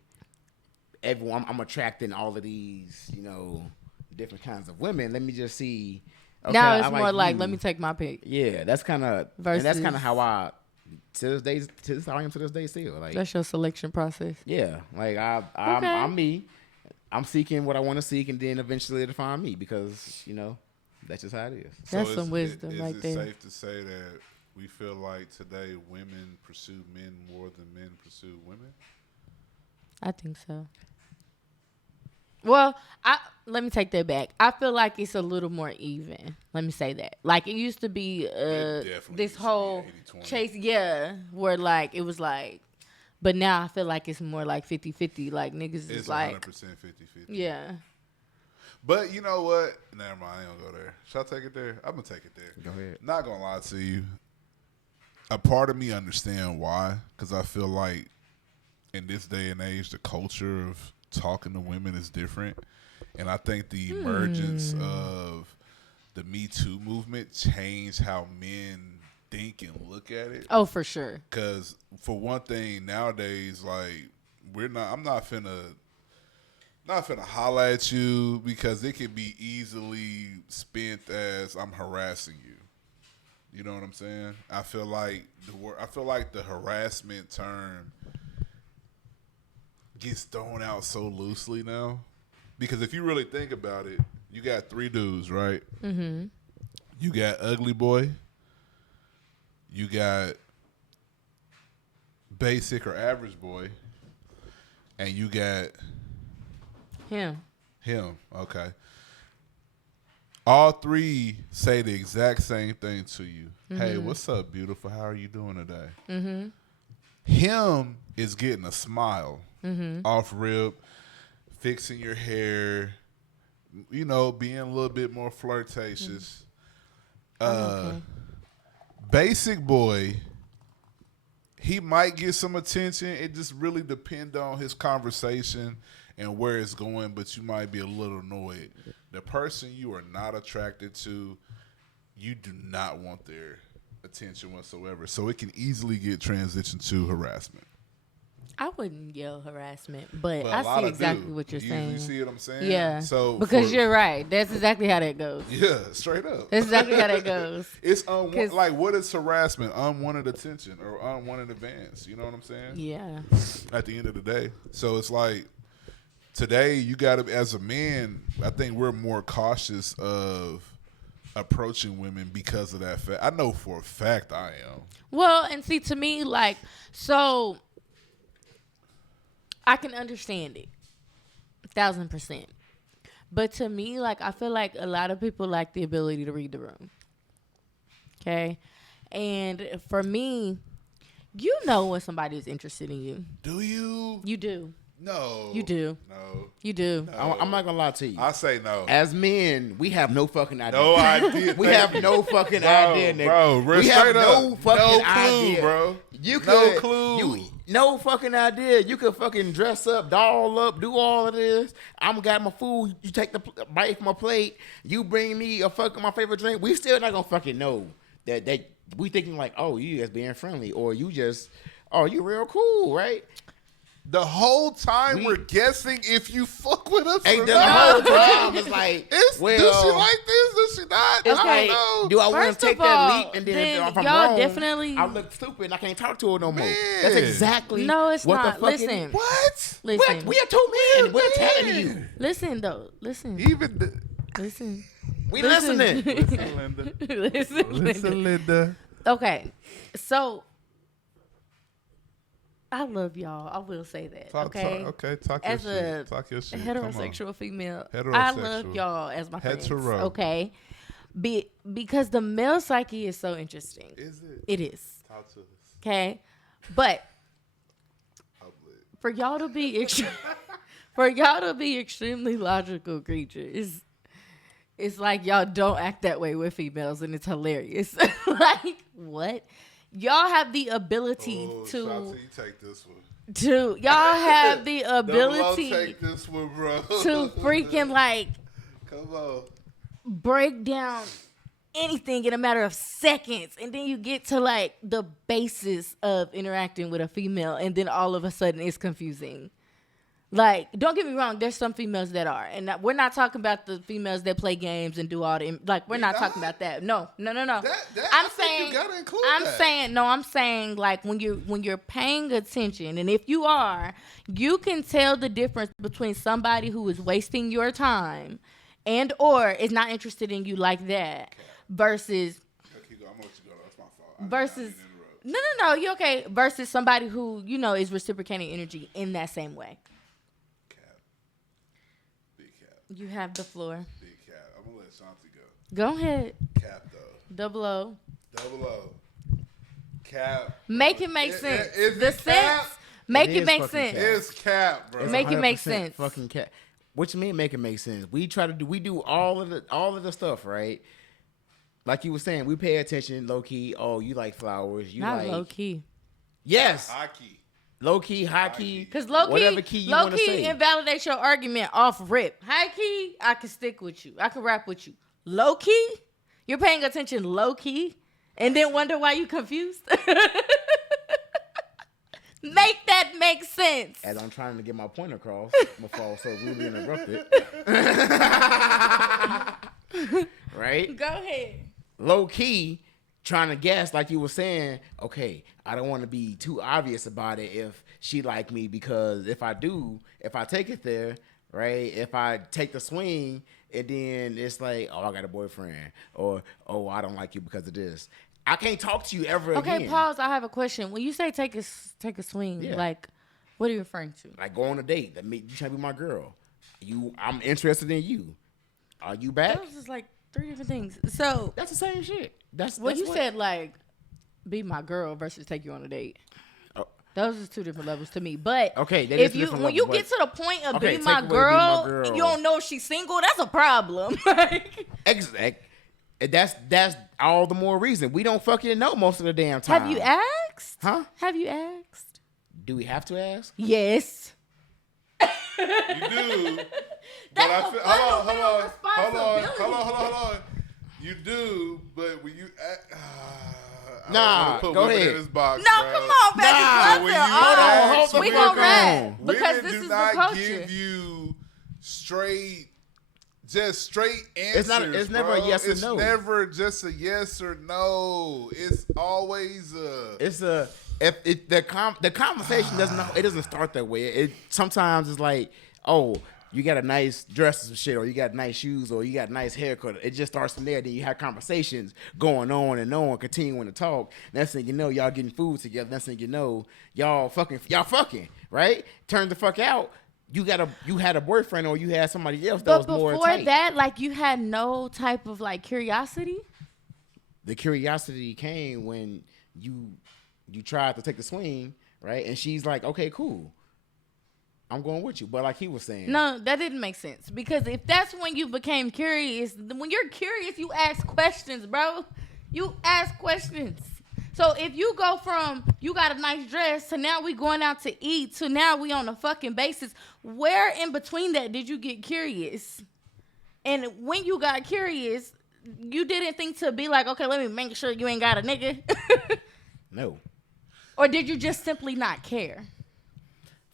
Everyone, I'm attracting all of these, different kinds of women. Let me just see. Okay, now it's I more like, you. let me take my pick. Yeah, that's kind of, and that's kind of how I to this how I am to this day still. Like That's your selection process. yeah, like I'm me. I'm seeking what I want to seek, and then eventually it'll find me because that's just how it is. That's So some wisdom right Is there. it safe to say that we feel like today women pursue men more than men pursue women? I think so. Well, let me take that back. I feel like it's a little more even. Let me say that. Like it used to be this whole 80-20. chase, where like it was like, but now I feel like it's more like 50-50. Like niggas It's is like 100% 50-50. yeah. But you know what? Never mind. I ain't gonna go there. Should I take it there? I'm gonna take it there. Go ahead. Not gonna lie to you. A part of me understand why, because I feel like in this day and age, the culture of talking to women is different, and I think the emergence of the Me Too movement changed how men think and look at it. Oh, for sure. Because for one thing, nowadays, like I'm not finna holla at you because it can be easily spent as I'm harassing you. You know what I'm saying? I feel like the harassment term gets thrown out so loosely now. Because if you really think about it, you got three dudes, right? Mm-hmm. You got ugly boy. You got basic or average boy. And you got Him. Okay. All three say the exact same thing to you. Mm-hmm. Hey, what's up, beautiful? How are you doing today? Mm-hmm. Him is getting a smile off rip, fixing your hair, being a little bit more flirtatious. Okay. Basic boy, he might get some attention. It just really depends on his conversation and where it's going, but you might be a little annoyed. The person you are not attracted to, you do not want their attention whatsoever. So it can easily get transitioned to harassment. I wouldn't yell harassment, but But a I lot see of exactly do. what you're You saying. see what I'm saying? Yeah. So because you're right. That's exactly how that goes. Yeah, straight up. That's exactly how that goes. It's like, what is harassment? Unwanted attention or unwanted advance. You know what I'm saying? Yeah. At the end of the day. So it's like, today you got to, as a man, I think we're more cautious of approaching women because of that fact. I know for a fact I am. Well, and see, to me, like, so I can understand it, 1,000%. But to me, like, I feel like a lot of people lack the ability to read the room. Okay? And for me, you know when somebody is interested in you. Do you? You do. No. You do. No. You do. No. I'm not gonna lie to you. I say no. As men, we have no fucking idea. No idea. We have no fucking idea, nigga. Bro, we have straight no up. fucking No clue, idea, bro. You could, No clue. No fucking idea. You could fucking dress up, doll up, do all of this. I'm got my food. You take the bite from my plate. You bring me a fucking my favorite drink. We still not gonna fucking know that we thinking like, oh, you just being friendly, or you just, oh, you real cool, right? The whole time we're guessing if you fuck with us or The not. whole time it's like, Does she like this? Does she not? It's I like, don't know. do I want First to take of all, that leap and then if I'm y'all wrong, definitely- I look stupid and I can't talk to her no more. Man. That's exactly No, it's what not. the fucking, Listen. What? Listen. We are two men. We're telling you. Listen, though. Listen. Even the, Listen. We Listen. listening. listen, Linda. Listen, Listen, Linda. Okay, so I love y'all. I will say that. Talk your As shit. a Talk your shit. heterosexual female, I Heterosexual. love y'all as my friends. Hetero. Okay, because the male psyche is so interesting. Is it? It is. Talk to us. Okay, but Public. for y'all to be extremely logical creatures, it's like y'all don't act that way with females, and it's hilarious. Like, what? Y'all have the ability Shotzi, you take this one. y'all have the Double O, ability take this one, bro. to freaking like Come on. break down anything in a matter of seconds, and then you get to like the basis of interacting with a female, and then all of a sudden it's confusing. Like, don't get me wrong, there's some females that are, and we're not talking about the females that play games and do all the like. We're not talking about that. No. I think you gotta include that. I'm saying like when you're paying attention, and if you are, you can tell the difference between somebody who is wasting your time and or is not interested in you like that versus Okay, I'm gonna let you go. That's my fault. versus no, you okay? Versus somebody who is reciprocating energy in that same way. Cap. Big cap. You have the floor. Big cap. I'm gonna let Shanti go. Go ahead. Cap though. Double O. Double O. Cap. Make it make sense. Is The it sense. cap? Make It it is make fucking sense. cap. It's cap, bro. Make it make 100% sense. Fucking cat. What you mean make it make sense? We do all of the stuff, right? Like you were saying, we pay attention low key. Oh, you like flowers. You Not like low key. Yes. Hockey. Low key, high key. Because low whatever key, you low want to key say. invalidates your argument off rip. High key, I can stick with you. I can rap with you. Low key, you're paying attention low key, and then wonder why you confused. Make that make sense. As I'm trying to get my point across before I was so rudely interrupted. Right? Go ahead. Low key, trying to guess, like you were saying, okay, I don't want to be too obvious about it if she like me, because if I take it there, right, if I take the swing, and then it's like, oh, I got a boyfriend, or, oh, I don't like you because of this. I can't talk to you ever again. Okay, pause. I have a question. When you say take a swing, Yeah. like, what are you referring to? Like go on a date. You try to be my girl. I'm interested in you. Are you back? That was just like 3 different things. So, That's the same shit. That's you what- said like, be my girl versus take you on a date. Oh. Those are 2 different levels to me. But Okay, that is if you different when you levels, get to the point of Okay, be my take away be my girl, girl. you don't know if she's single. That's a problem. Like, Exact. That's all the more reason we don't fucking know most of the damn time. have you asked? asked? Huh? Have you asked? Do we have to ask? Yes. You do. But That's I a feel, fundamental responsibility. hold on. You do, but when you I Nah, don't wanna put go women ahead. in this box, No, bro. come on, baby. Nah, when you ask we the gonna fuck rap on. because Women this do is the not culture. give you straight It's answers. it's never a bro. yes or It's no. never just a yes or no. It's always a. It's a if the conversation doesn't start that way. It sometimes it's like, oh, you got a nice dress or some shit, or you got nice shoes, or you got a nice haircut. It just starts from there. Then you have conversations going on, continuing to talk. Next thing you know, y'all getting food together. Next thing you know, y'all fucking, right? Turn the fuck out. You had a boyfriend, or you had somebody else that was But more before tight. that, like, you had no type of like curiosity. The curiosity came when you tried to take the swing, right? And she's like, okay, cool, I'm going with you. But like he was saying, No, that didn't make sense, because if that's when you became curious, when you're curious, you ask questions, bro. You ask questions. So if you go from you got a nice dress to now we going out to eat to now we on a fucking basis, where in between that did you get curious? And when you got curious, you didn't think to be like, okay, let me make sure you ain't got a nigga. no. Or did you just simply not care?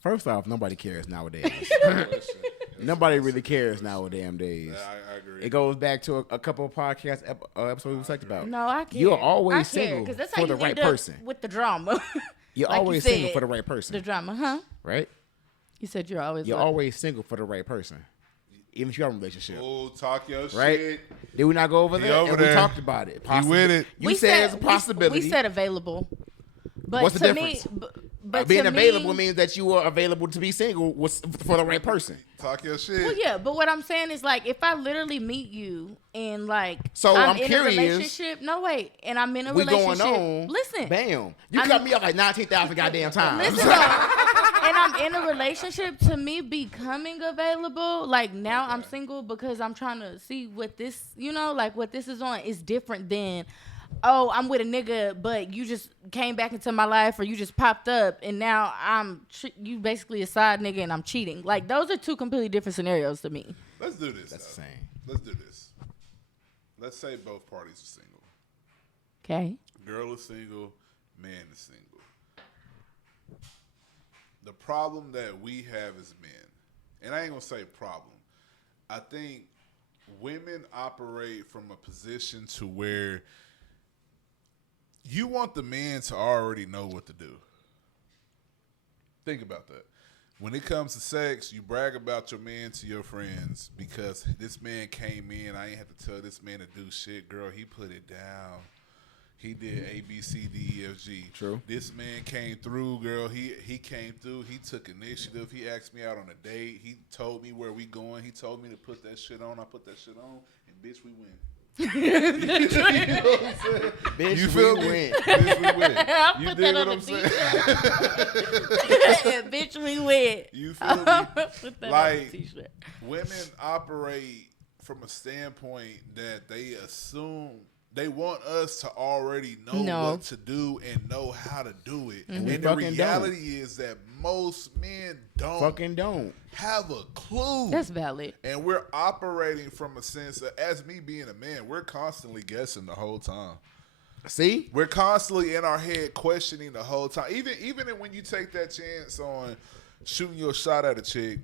First off, nobody cares nowadays. Nobody really cares nowadays. I agree. It goes back to a couple of podcast episodes we talked about. No, I care. You're always I care, single 'cause that's for how the you right end up person. with the drama. You're Like you always single said, for the right person. The drama, huh? Right? You said you're always. You're what? always single for the right person. Even if you're in a relationship. Oh, talk your Right? shit. Did we not go over He that? over And there. we talked about it. He with it. You said it's a possibility. We said available. But What's the to difference? Me, but being to available me, means that you are available to be single for the right person. Talk your shit. well, yeah. But what I'm saying is, like, if I literally meet you and like, So I'm in curious. a relationship. No, wait, and I'm in a We relationship. going on. Listen, Bam. You cut me up like 19,000 goddamn times. Listen, though, and I'm in a relationship. To me, becoming available, like now I'm single because I'm trying to see what this, like what this is on is different than, oh, I'm with a nigga, but you just came back into my life, or you just popped up, and now you basically a side nigga, and I'm cheating. Like those are two completely different scenarios to me. Let's do this. That's the same. Let's do this. Let's say both parties are single. Okay. Girl is single, man is single. The problem that we have as men, and I ain't gonna say problem, I think women operate from a position to where you want the man to already know what to do. Think about that. When it comes to sex, you brag about your man to your friends because this man came in. I ain't have to tell this man to do shit. Girl, he put it down. He did A, B, C, D, E, F, G. True. This man came through, girl. He came through. He took initiative. He asked me out on a date. He told me where we going. He told me to put that shit on. I put that shit on, and bitch, we win. You know what I'm saying? Bitch, You feel we me? win. Bitch, we win. I'll You put dig that what on I'm the saying? Bitch, we win. You feel me? Put that on the Like, t-shirt. women operate from a standpoint that they assume they want us to already know what to do and know how to do it. And we And the fucking reality is that most men Fucking don't. have a clue. That's valid. And we're operating from a sense of, as me being a man, we're constantly guessing the whole time. See? We're constantly in our head questioning the whole time. Even when you take that chance on shooting your shot at a chick,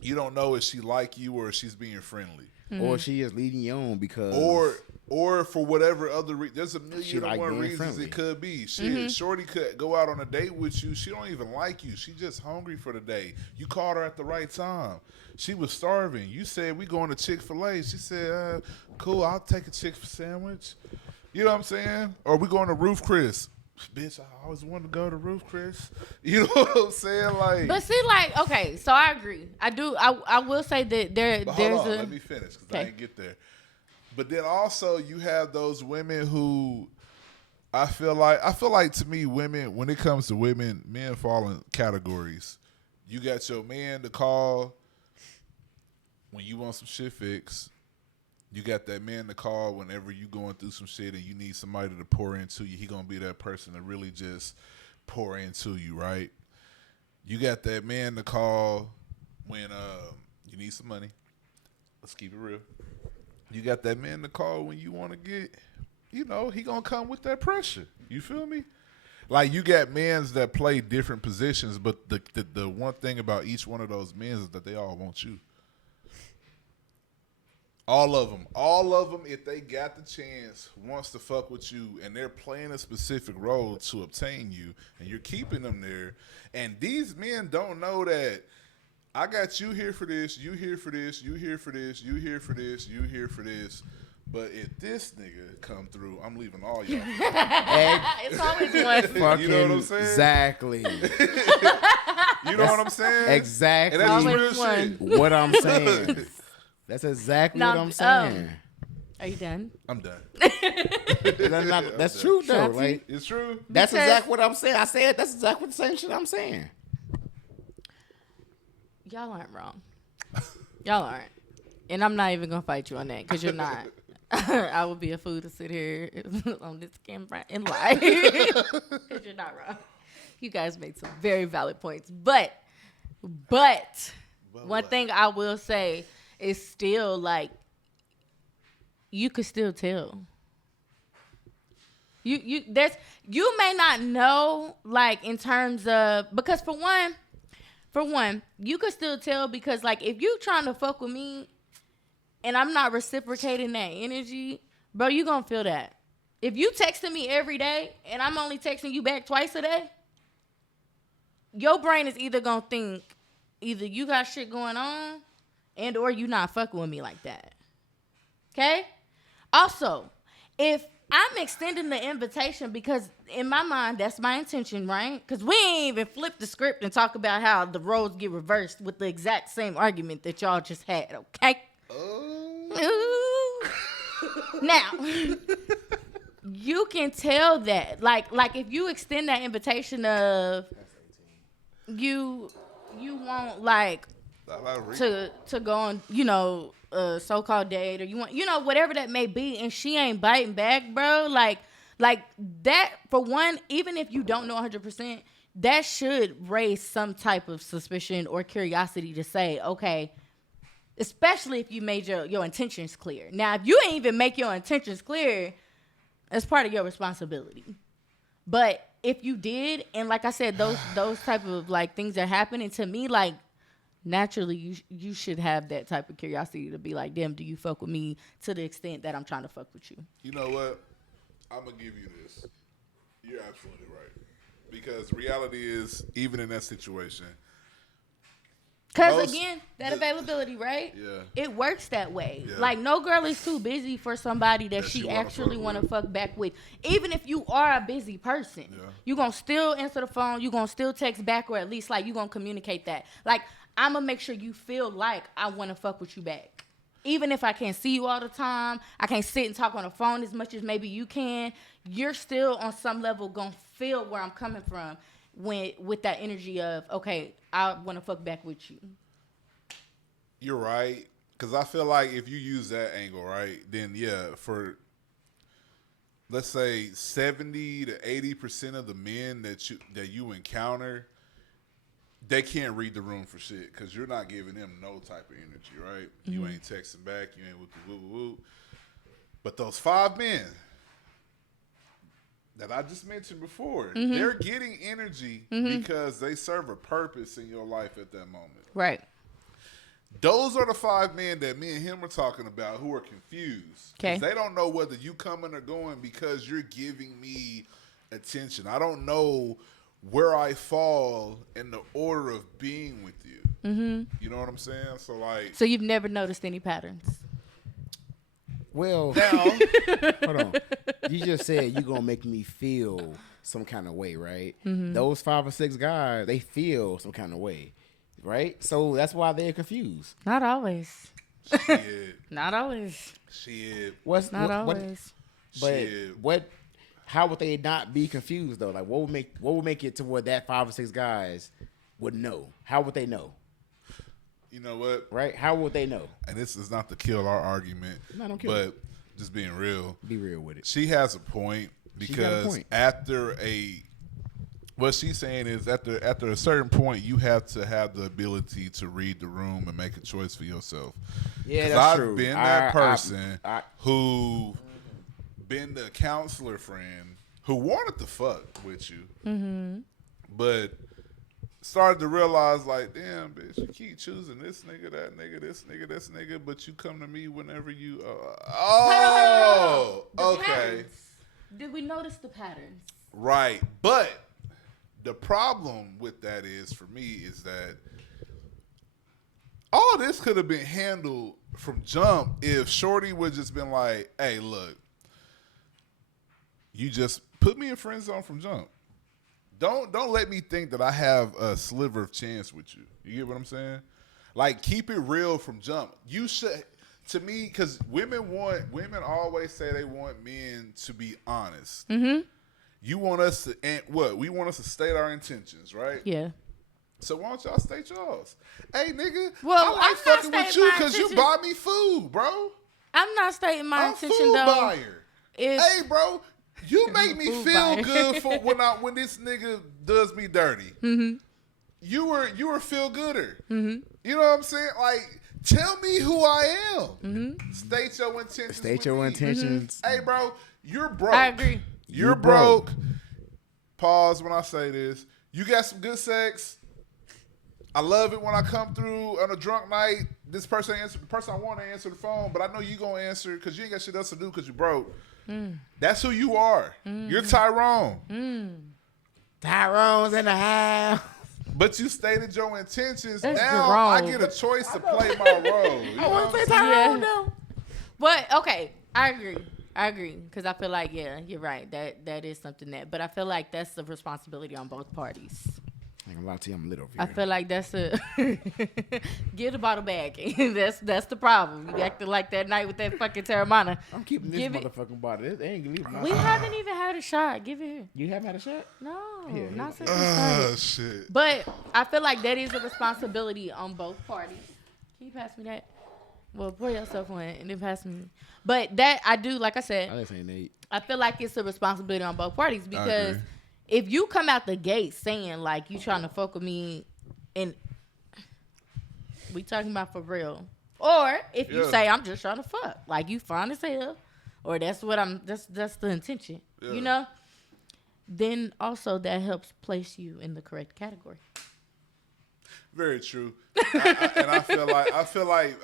you don't know if she like you or if she's being friendly. Or she is leading you on because or for whatever other reason. There's a She million like and one being reasons friendly. it could be. Shit, Shorty could go out on a date with you. She don't even like you. She just hungry for the day. You called her at the right time. She was starving. You said we going to Chick-fil-A. She said, cool, I'll take a Chick-fil-A sandwich. You know what I'm saying? Or we going to Roof Chris. Bitch, I always wanted to go to Roof Chris. You know what I'm saying? Like, But see, like, okay, so I agree. I do. I will say that but there's hold on, a. let me finish because I Okay. didn't get there. But then also you have those women who I feel like to me, women, when it comes to women, men fall in categories. You got your man to call when you want some shit fixed. You got that man to call whenever you going through some shit and you need somebody to pour into you. He gonna be that person to really just pour into you, right? You got that man to call when you need some money. Let's keep it real. You got that man to call when you want to get, he gonna come with that pressure. You feel me? Like, you got mans that play different positions, but the one thing about each one of those men is that they all want you. All of them, if they got the chance, wants to fuck with you, and they're playing a specific role to obtain you, and you're keeping them there. And these men don't know that I got you here for this, you here for this, you here for this, you here for this, you here for this. But if this nigga come through, I'm leaving all y'all. It's always one. Fucking You know what I'm saying? Exactly. You know what I'm saying? Exactly. And that's Always real one. shit. What I'm saying. That's exactly what I'm saying. Are you done? I'm done. That's true though. Shotzi? Like, It's true. that's Because- exactly what I'm saying. I said that's exactly the same shit I'm saying. Y'all aren't wrong. Y'all aren't. And I'm not even going to fight you on that because you're not. I would be a fool to sit here on this camera and lie because you're not wrong. You guys made some very valid points. But one thing I will say is still like, you could still tell. You may not know, like, in terms of, because for one, you could still tell because, like, if you trying to fuck with me and I'm not reciprocating that energy, bro, you gonna feel that. If you texting me every day and I'm only texting you back twice a day, your brain is either gonna think either you got shit going on and or you not fucking with me like that. Okay? Also, if I'm extending the invitation because in my mind, that's my intention, right? Because we ain't even flip the script and talk about how the roles get reversed with the exact same argument that y'all just had, okay? Ooh. Now, you can tell that. Like if you extend that invitation of you want like to go on, a so-called date, or you want, whatever that may be, and she ain't biting back, bro. Like that, for one, even if you don't know 100%, that should raise some type of suspicion or curiosity to say, okay, especially if you made your intentions clear. Now, if you ain't even make your intentions clear, that's part of your responsibility. But if you did, and like I said, those type of like things are happening to me, like, naturally you should have that type of curiosity to be like, damn, do you fuck with me to the extent that I'm trying to fuck with you? You know what? I'm going to give you this. You're absolutely right. Because reality is, even in that situation, because again, that availability, right? Yeah. It works that way. Yeah. Like, no girl is too busy for somebody that she actually want to fuck back with. Even if you are a busy person, you going to still answer the phone. You going to still text back, or at least, like, you going to communicate that. Like, I'm going to make sure you feel like I want to fuck with you back. Even if I can't see you all the time, I can't sit and talk on the phone as much as maybe you can, you're still on some level going to feel where I'm coming from with that energy of, okay, I want to fuck back with you. You're right. Because I feel like if you use that angle, right, then, yeah, for, let's say, 70 to 80% of the men that you encounter, they can't read the room for shit because you're not giving them no type of energy, right? Mm-hmm. You ain't texting back. You ain't whoop. But those 5 men that I just mentioned before, they're getting energy because they serve a purpose in your life at that moment. Right. Those are the 5 men that me and him are talking about who are confused. Okay. They don't know whether you coming or going because you're giving me attention. I don't know where I fall in the order of being with you. Mm-hmm. You know what I'm saying? So you've never noticed any patterns? Well, hold on. You just said you gonna make me feel some kind of way, right? Mm-hmm. Those 5 or 6 guys, they feel some kind of way, right? So that's why they're confused. Not always. Shit. Not always. Shit. Not always. But how would they not be confused though? Like, what would make it to where that 5 or 6 guys would know? How would they know? You know what? Right? How would they know? And this is not to kill our argument, No, don't kill but it. just being real. Be real with it. She has a point because what she's saying is after a certain point, you have to have the ability to read the room and make a choice for yourself. Yeah, that's true. I've been that person who been the counselor friend who wanted to fuck with you, but started to realize like, damn, bitch, you keep choosing this nigga, that nigga, this nigga, but you come to me whenever you. Okay. Patterns. Did we notice the patterns? Right, but the problem with that is for me is that all this could have been handled from jump if Shorty would just been like, hey, look, you just put me in friend zone from jump. Don't let me think that I have a sliver of chance with you. You get what I'm saying? Like, keep it real from jump. You should, to me, because women always say they want men to be honest. Mm-hmm. You want us to, and what? We want us to state our intentions, right? Yeah. So why don't y'all state yours? Hey, nigga, well, I like fucking with you because you buy me food, bro. I'm not stating my intention, food though. Buyer. Hey, bro, you make me feel good for when this nigga does me dirty. Mm-hmm. You were feel gooder. Mm-hmm. You know what I'm saying? Like, tell me who I am. Mm-hmm. State your intentions. State your intentions. Mm-hmm. Hey, bro, you're broke. I agree. You're broke. Pause when I say this. You got some good sex. I love it when I come through on a drunk night. This person the person I want to answer the phone, but I know you gonna answer because you ain't got shit else to do because you broke. That's who you are. You're Tyrone. Tyrone's in the house. But you stated your intentions. That's now Jerome. I get a choice to play my role. You I want to say saying? Tyrone though. But okay, I agree because I feel like you're right. That is something but I feel like that's the responsibility on both parties. I ain't gonna lie to you, I'm lit over here. I feel like that's get the bottle back. that's the problem. You acting like that night with that fucking Terramana. I'm keeping this motherfucking bottle. They ain't gonna leave. We haven't even had a shot. Give it here. You haven't had a shot? No, Yeah, not since Oh shit. But I feel like that is a responsibility on both parties. Can you pass me that? Well, pour yourself one and then pass me. But that I do, like I said, I feel like it's a responsibility on both parties because if you come out the gate saying like you trying to fuck with me and we talking about for real, or if you say I'm just trying to fuck, like you fine as hell, or that's what that's the intention, you know, then also that helps place you in the correct category. Very true. And I feel like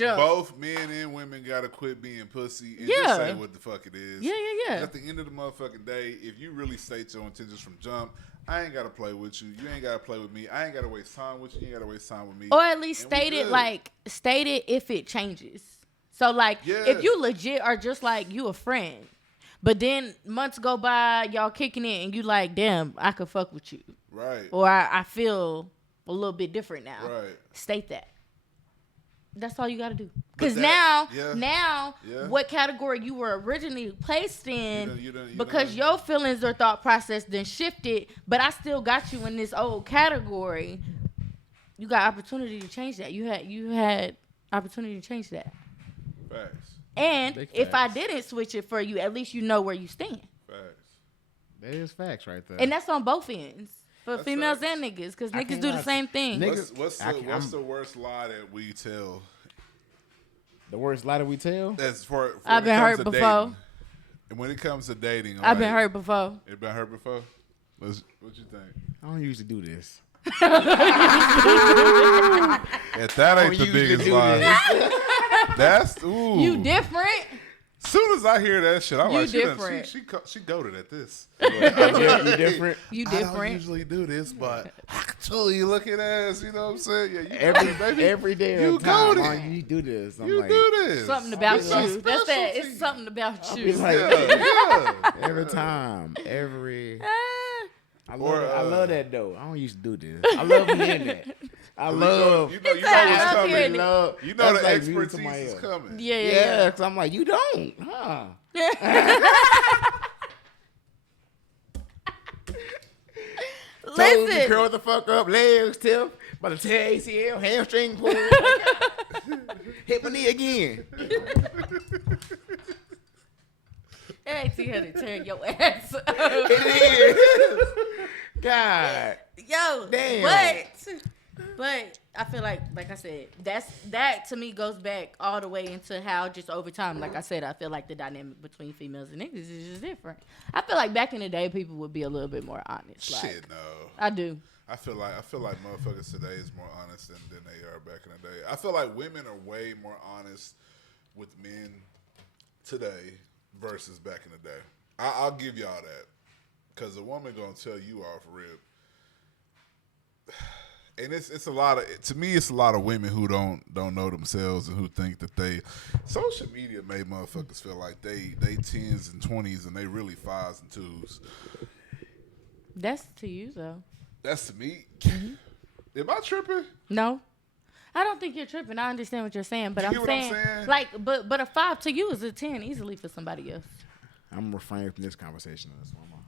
both men and women gotta quit being pussy and just say what the fuck it is. Yeah. At the end of the motherfucking day, if you really state your intentions from jump, I ain't gotta play with you. You ain't gotta play with me. I ain't gotta waste time with you. You ain't gotta waste time with me. Or at least state it if it changes. So like if you legit are just like you a friend, but then months go by, y'all kicking it, and you like, damn, I could fuck with you. Right. Or I feel a little bit different now. Right. State that. That's all you got to do. Because now, what category you were originally placed in, because your feelings or thought process then shifted, but I still got you in this old category. You got opportunity to change that. You had opportunity to change that. Facts. And if I didn't switch it for you, at least you know where you stand. Facts. That is facts right there. And that's on both ends. For females and niggas, because niggas do the same thing. What's the worst lie that we tell? The worst lie that we tell? That's for I've been hurt before. Dating. And when it comes to dating, I've been hurt before. You've been hurt before? What you think? I don't usually do this. If that ain't the biggest lie. That's You different. Soon as I hear that shit, I'm like, different. She goated at this. You different. You I different. don't usually do this, but I can tell you looking ass. You know what I'm saying? Yeah, every day you of time, goated. you do this. I'm You like, do this. Something about It's you. a That's that. specialty. It's something about you. be like, Yeah. every time, every. I love that though. I don't used to do this. I love hearing that. I love. You know I love what's hearing coming. it. You know the like expertise is coming. Yeah. Because I'm like, you don't, huh? Toes Listen. curl the fuck up, legs tip, About to tear ACL, hamstring pull. Hit my knee again. It ain't too hard to turn your ass up. It is. God. Yo, Damn. But I feel like I said, that to me goes back all the way into how just over time, like I said, I feel like the dynamic between females and niggas is just different. I feel like back in the day, people would be a little bit more honest. Like, Shit, no. I do. I feel like motherfuckers today is more honest than they are back in the day. I feel like women are way more honest with men today versus back in the day. I'll give y'all that, because a woman gonna tell you off rip. And it's a lot of, to me, it's a lot of women who don't know themselves and who think that social media made motherfuckers feel like they 10s and 20s and they really 5s and 2s. That's to you though. That's to me. Mm-hmm. Am I tripping? No. I don't think you're tripping. I understand what you're saying, but You I'm get what saying, I'm saying? like, but a 5 to you is a 10 easily for somebody else. I'm refraining from this conversation. That's one more.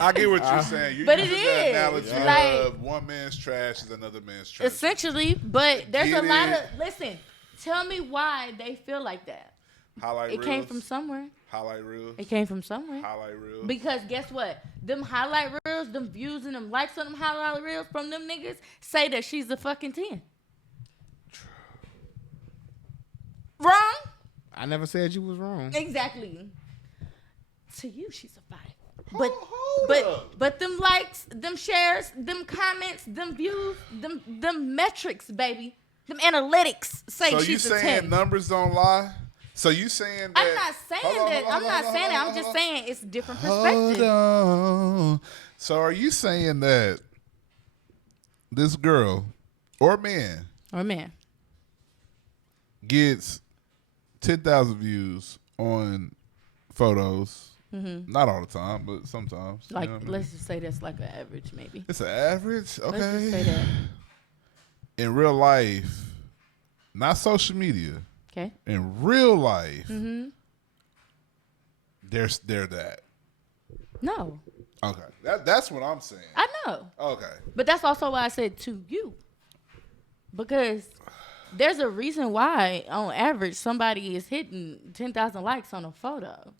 I get what you're saying. You're But using it the is. analogy Like, of one man's trash is another man's trash. Essentially, but there's Get a lot it. of, listen, tell me why they feel like that. Highlight It reels. came from somewhere. Highlight reels. It came from somewhere. Highlight reels. Because guess what? Them highlight reels, them views and them likes on them highlight reels from them niggas say that she's a fucking 10. Wrong? I never said you was wrong. Exactly. To you, she's a 5. Hold up. But them likes, them shares, them comments, them views, them metrics, baby, them analytics say So you she's a saying 10. numbers don't lie? So you saying that? I'm not saying that. I'm not saying that. I'm just saying it's different perspective. Hold on. So are you saying that this girl or man Or man. gets 10,000 views on photos? Mm-hmm. Not all the time, but sometimes. Like, you know what I mean? let's just say that's like an average, maybe. It's an average. Okay. Let's just say that. In real life, not social media. Okay. In real life, Mm-hmm. they're that. No. Okay. That's what I'm saying. I know. Okay. But that's also why I said to you. Because there's a reason why, on average, somebody is hitting 10,000 likes on a photo.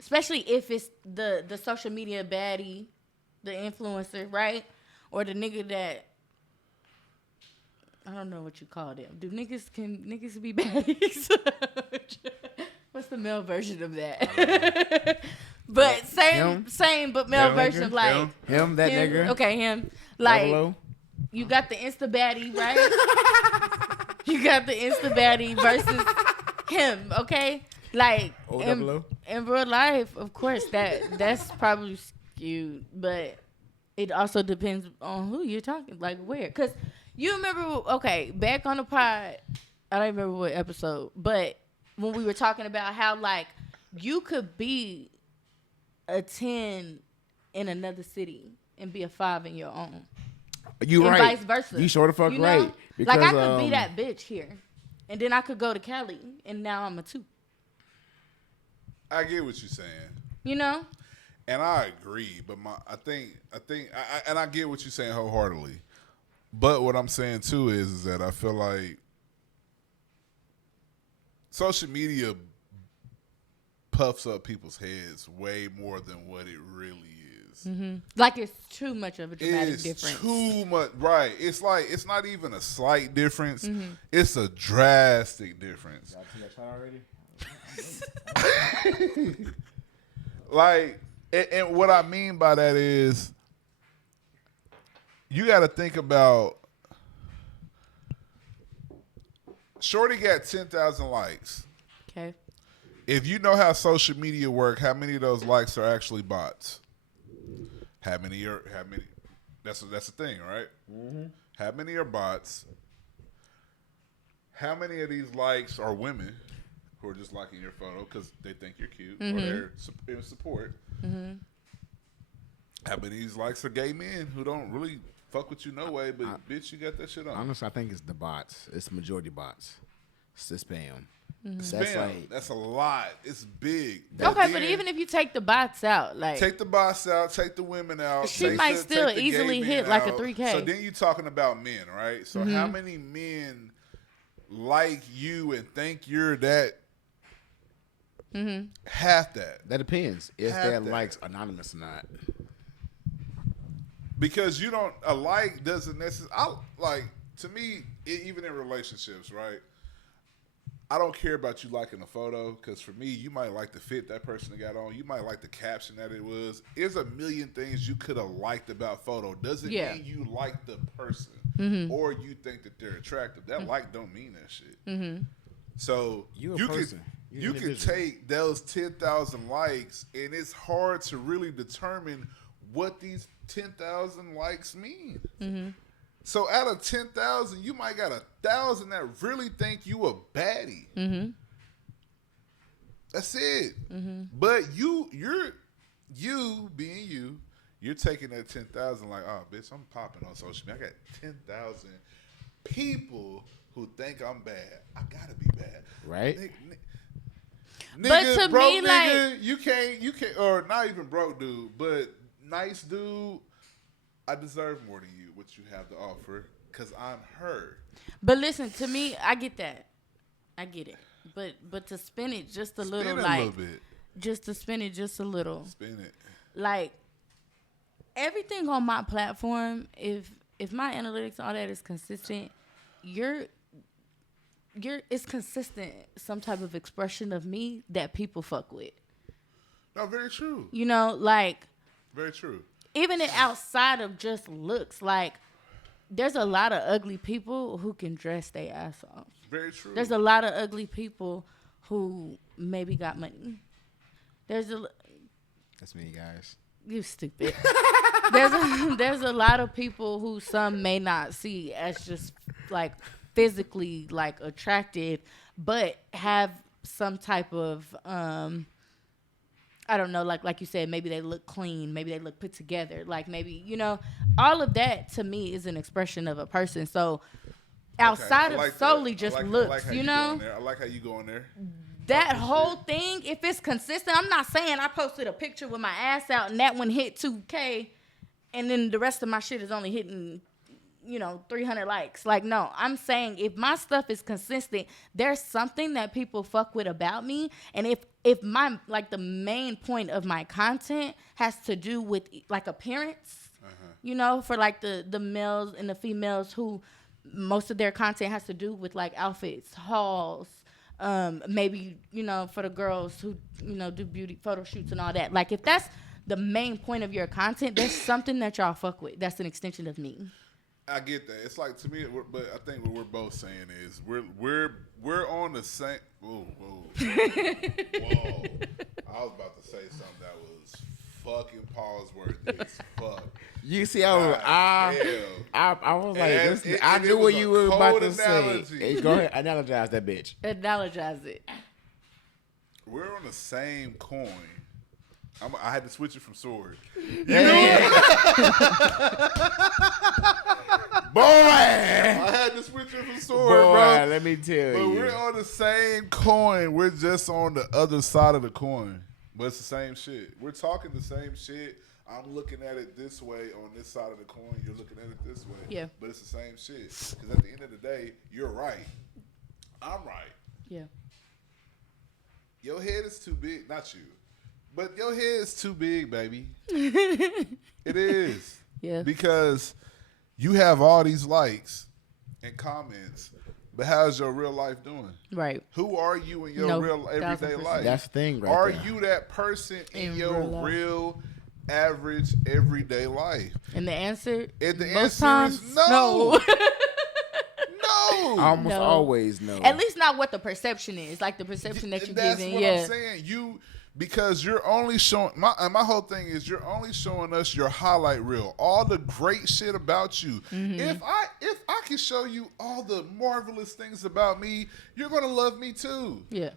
Especially if it's the social media baddie, the influencer, right? Or the nigga that, I don't know what you call them. Do niggas be baddies? What's the male version of that? But same, but male Him, version of like Him, that him, nigga. Okay, him. Like, Double you got the Insta baddie, right? You got the Insta baddie versus him, okay? Like in real life, of course, that's probably skewed, but it also depends on who you're talking, like where. Because you remember, okay, back on the pod, I don't remember what episode, but when we were talking about how, like, you could be a 10 in another city and be a 5 in your own. You and right. vice versa. You sure the fuck You know? right. Because, like, I could be that bitch here, and then I could go to Cali, and now I'm a 2. I get what you're saying. You know? And I agree, but I think, and I get what you're saying wholeheartedly. But what I'm saying too is that I feel like social media puffs up people's heads way more than what it really is. Mm-hmm. Like, it's too much of a dramatic It's difference. too much, right? It's like, it's not even a slight difference. Mm-hmm. It's a drastic difference. Y'all see that shot already? Like, and what I mean by that is, you got to think about, Shorty got 10,000 likes. Okay. If you know how social media work, how many of those likes are actually bots? How many? That's the thing, right? Mm-hmm. How many are bots? How many of these likes are women who are just liking your photo because they think you're cute or they're in support? Mm-hmm. How many of these likes are gay men who don't really fuck with you no way, but bitch, you got that shit on? Honestly, I think it's the bots. It's majority bots. It's the spam. Spam. That's a lot. It's big. Okay, but even if you take the bots out, like take the bots out, take the women out, she might still easily hit like a 3K. So then you're talking about men, right? So how many men like you and think you're that? Half that. That depends if their likes anonymous or not. Because you don't a like doesn't necessarily. To me, even in relationships, right? I don't care about you liking a photo because for me, you might like the fit that person got on. You might like the caption that it was. There's a million things you could have liked about photo. Doesn't mean you like the person or you think that they're attractive. That like don't mean that shit. So you can take those 10,000 likes and it's hard to really determine what these 10,000 likes mean. So out of 10,000, you might got 1,000 that really think you a baddie. That's it. But you're being you're taking that 10,000 like, oh, bitch, I'm popping on social media. I got 10,000 people who think I'm bad. I gotta be bad, right? Nigga, but to broke me, nigga, like you can't, or not even broke dude, but nice dude. I deserve more than you, what you have to offer, because I'm her. But listen, to me, I get that. I get it. But to spin it just a little, bit. Just to spin it just a little. Spin it. Like, everything on my platform, if my analytics, all that is consistent, it's consistent, some type of expression of me that people fuck with. No, very true. You know, like. Very true. Even outside of just looks, like there's a lot of ugly people who can dress their ass off. Very true. There's a lot of ugly people who maybe got money. That's me, guys. You stupid. there's a lot of people who some may not see as just like physically like attractive, but have some type of I don't know, like you said, maybe they look clean, maybe they look put together, like maybe, all of that to me is an expression of a person. So outside of solely just looks, I like how you go in there. That whole thing, if it's consistent, I'm not saying I posted a picture with my ass out and that one hit 2K and then the rest of my shit is only hitting 300 likes. Like, no, I'm saying if my stuff is consistent, there's something that people fuck with about me. And if my, like, the main point of my content has to do with, like, appearance, for, like, the males and the females who most of their content has to do with, like, outfits, hauls, maybe, for the girls who, do beauty photo shoots and all that. Like, if that's the main point of your content, there's something that y'all fuck with. That's an extension of me. I get that. It's like, to me, but I think what we're both saying is we're on the same. Whoa. I was about to say something that was fucking pause worthy as fuck. You see, I was like, I knew what you were about to say. Hey, go ahead, analogize that bitch. Analogize it. We're on the same coin. I had to switch it from sword. Boy, I had to switch it from sword, bro. Let me tell you. But we're on the same coin. We're just on the other side of the coin. But it's the same shit. We're talking the same shit. I'm looking at it this way on this side of the coin. You're looking at it this way. Yeah. But it's the same shit. Because at the end of the day, you're right. I'm right. Yeah. Your head is too big. Not you. But your head is too big, baby. It is. Yeah. Because you have all these likes and comments, but how's your real life doing? Right. Who are you in your real everyday 1,000%. life? That's the thing, right? Are there. you that person in your real average everyday life? And the answer, most times, is no. No. Almost always no. At least not what the perception is. Like the perception that you're giving. That's what I'm saying. Because you're only showing my whole thing is you're only showing us your highlight reel, all the great shit about you. Mm-hmm. If I can show you all the marvelous things about me, you're gonna love me too. Yeah.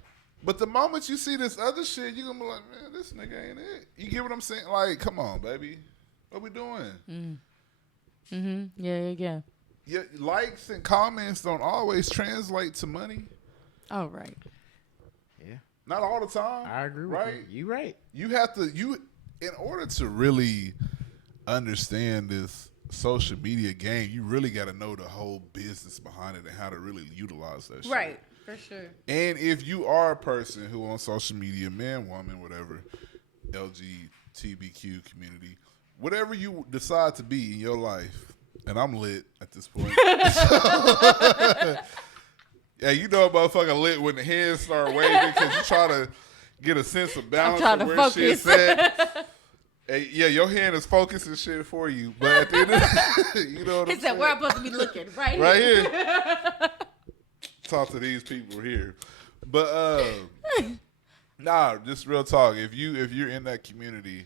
But the moment you see this other shit, you're gonna be like, man, this nigga ain't it. You get what I'm saying? Like, come on, baby, what we doing? Yeah. Your likes and comments don't always translate to money. All right. Not all the time. I agree with right? you. You right. You have to in order to really understand this social media game, you really got to know the whole business behind it and how to really utilize that shit. Right, for sure. And if you are a person who on social media, man, woman, whatever, LGBTQ community, whatever you decide to be in your life, and I'm lit at this point. Yeah, you know a motherfucker lit when the hands start waving because you try to get a sense of balance of where shit's at. Hey, yeah, your hand is focusing shit for you, but at the end of you know what I'm saying? He said, where I'm supposed to be looking, right here. Talk to these people here. But nah, just real talk. If you're in that community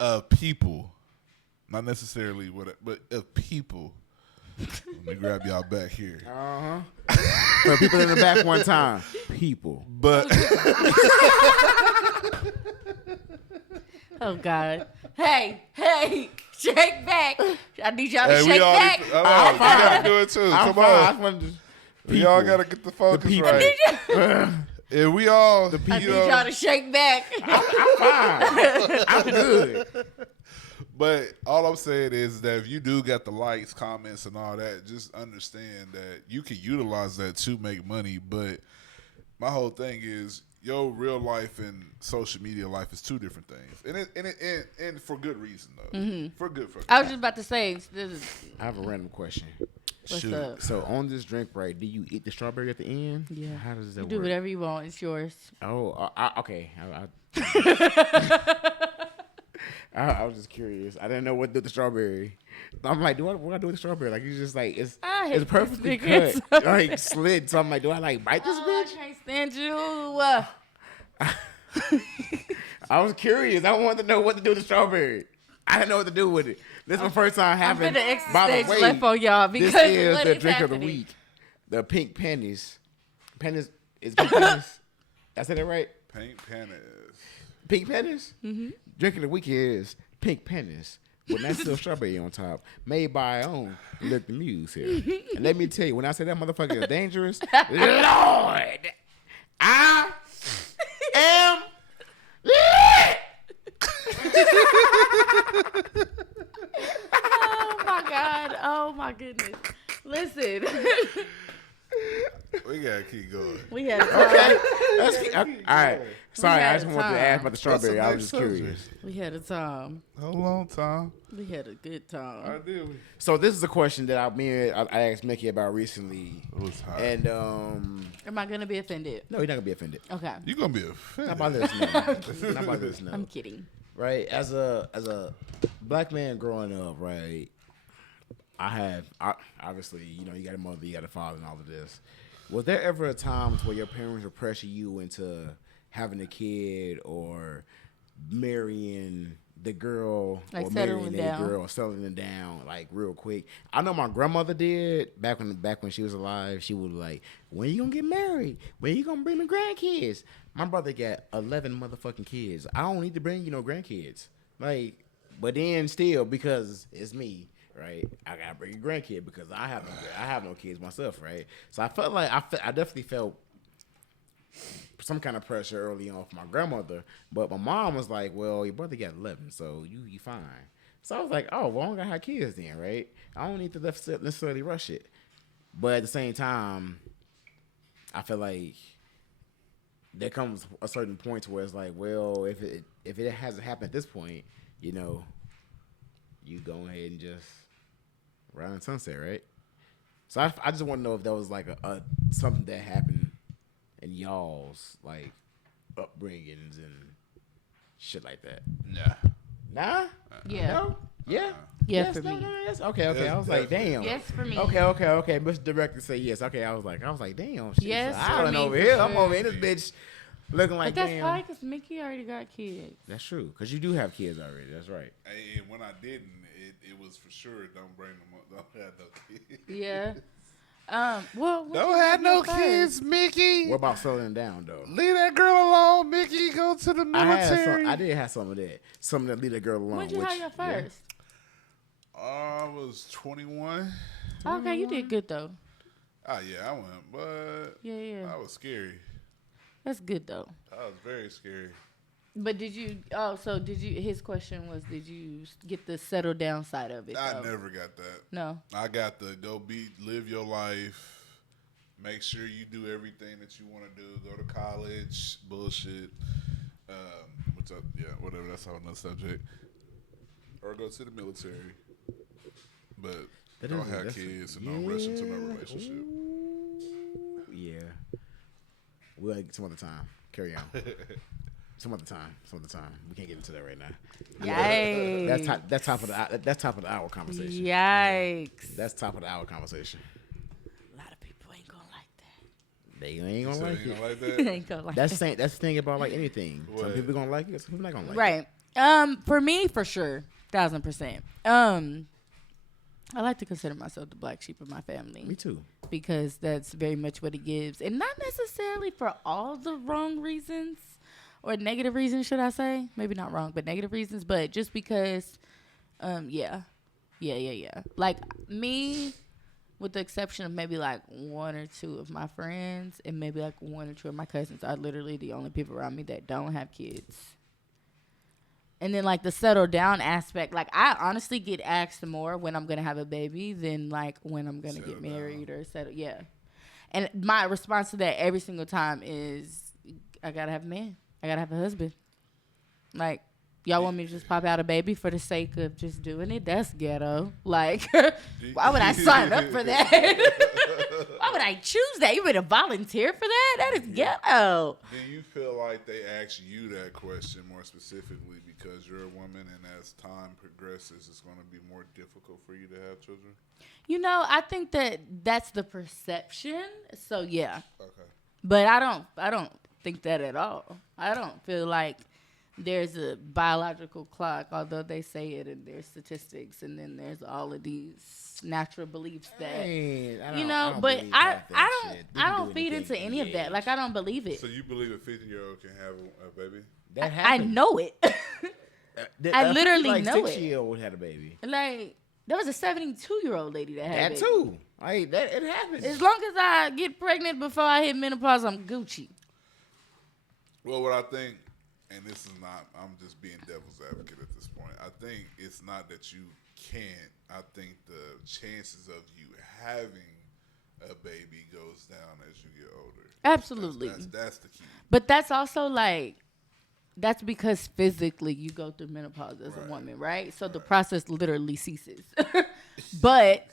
of people, not necessarily but of people. Let me grab y'all back here. For people in the back one time. People. But Oh God! Hey, shake back! I need y'all to shake we all back. you gotta do it too. Come on, we all gotta get the focus right. And we all, I need y'all to shake back. I'm fine. I'm good. But all I'm saying is that if you do get the likes, comments, and all that, just understand that you can utilize that to make money. But my whole thing is your real life and social media life is two different things, and for good reason though. Mm-hmm. For good. I was just about to say, I have a random question. What's up? So on this drink, right? Do you eat the strawberry at the end? Yeah. How does that work? Do whatever you want. It's yours. Oh, okay. I was just curious. I didn't know what to do with the strawberry. I'm like, what do I do with the strawberry? Like, it's just like it's perfectly cut, like slid. So I'm like, do I like bite this bitch? I can't stand you. I was curious. I wanted to know what to do with the strawberry. I didn't know what to do with it. This is my first time having. I'm gonna extra by stage the way, left on y'all because this is what the is drink happening? of the week. The pink pennies. Pennies is pink pennies. I said it right. Pink pennies. Pink pennies. Mm-hmm. Drink of the week is pink pennies with that still strawberry on top, made by our own Look the Muse here. And let me tell you, when I say that motherfucker is dangerous, Lord, I am lit. Oh my God! Oh my goodness! Listen, We gotta keep going. we had a Okay, time. all right. Sorry, I had just a wanted to time. ask about the strawberry. I was What's just the next curious. We had a time. Hold on, Tom. We had a good time. did. So this is a question that I asked Mickey about recently, It was hot. and Am I gonna be offended? no, you're not gonna be offended. Okay. You gonna be offended. Not by this, no. Not by this, no. I'm kidding. Right, as a black man growing up, right, I obviously, you know, you got a mother, you got a father, and all of this. Was there ever a time where your parents would pressure you into having a kid or marrying the girl, Like or settling marrying a down. girl, settling down like real quick? I know my grandmother did back when she was alive. She would like, when you gonna get married? When you gonna bring the grandkids? My brother got 11 motherfucking kids. I don't need to bring you no grandkids. Like, but then still, because it's me, right? I gotta bring a grandkid because I have no kids myself, right? So I felt like I definitely felt some kind of pressure early on from my grandmother, but my mom was like, "Well, your brother got 11, so you fine." So I was like, "Oh, well, I don't gotta have kids then, right? I don't need to necessarily rush it." But at the same time, I feel like there comes a certain point where it's like, well, if it hasn't happened at this point, you know, you go ahead and just ride in sunset, right? So I just want to know if that was like a something that happened in y'all's like upbringings and shit like that. Nah? Yeah. No? Yeah? Yeah, Yes, for me. No, yes. Okay. Yes, I was like, damn. Yes, for me. Okay. Mr. Director say yes. Okay, I was like, damn. She's Yes, an for island me, over for here. sure. I'm over in this bitch looking like But that's damn. probably because Mickey already got kids. That's true, because you do have kids already. That's right. Hey, and when I didn't, it was for sure. Don't bring them up. Don't have no kids. Yeah. Well, Don't have no kids, Mickey. What about settling down though? Leave that girl alone, Mickey. Go to the military. I did have some of that. Some that leave that girl alone. When'd you have your first? I was 21. Okay, you did good though. Oh yeah, I went, but Yeah. I was scary. That's good though. That was very scary. But did you? Oh, so did you? His question was, did you get the settle down side of it? I though? never got that. No. I got the live your life. Make sure you do everything that you want to do. Go to college, bullshit. What's up? Yeah, whatever. That's another subject. Or go to the military. But don't have kids and don't rush into no relationship. Yeah. We'll get some other time. Carry on. Some other time. We can't get into that right now. Yikes. That's top of the hour conversation. Yikes. That's top of the hour conversation. A lot of people ain't gonna like that. They ain't gonna like it. Like They that? ain't gonna like That's that. the thing about like anything. What? Some people gonna like it. Some people not gonna like it. Right. For me, for sure, 1000%. I like to consider myself the black sheep of my family. Me too. Because that's very much what it gives, and not necessarily for all the wrong reasons or negative reasons, should I say? Maybe not wrong, but negative reasons. But just because, yeah. Like me, with the exception of maybe like one or two of my friends, and maybe like one or two of my cousins, are literally the only people around me that don't have kids. And then, like, the settle down aspect, like, I honestly get asked more when I'm going to have a baby than, like, when I'm going to get married or settle. Yeah. And my response to that every single time is, I got to have a man. I got to have a husband. Like, y'all want me to just pop out a baby for the sake of just doing it? That's ghetto. Like, why would I sign up for that? Why would I choose that? You would have volunteered for that? That is ghetto. Do you feel like they ask you that question more specifically because you're a woman and as time progresses, it's going to be more difficult for you to have children? You know, I think that's the perception. So, yeah. Okay. But I don't think that at all. I don't feel like there's a biological clock, although they say it in their statistics, and then there's all of these natural beliefs that I don't feed into any of that. Like, I don't believe it. So you believe a 15-year-old can have a baby? That I happened. know it. I literally like know it. 6-year-old had a baby. Like, there was a 72-year-old lady that had a baby. That too. Like, that it happened. As long as I get pregnant before I hit menopause, I'm Gucci. Well, what I think, and this is not, I'm just being devil's advocate at this point. I think it's not that you can't. I think the chances of you having a baby goes down as you get older. Absolutely. That's the key. But that's also like, that's because physically you go through menopause as a woman, right? So the process literally ceases. But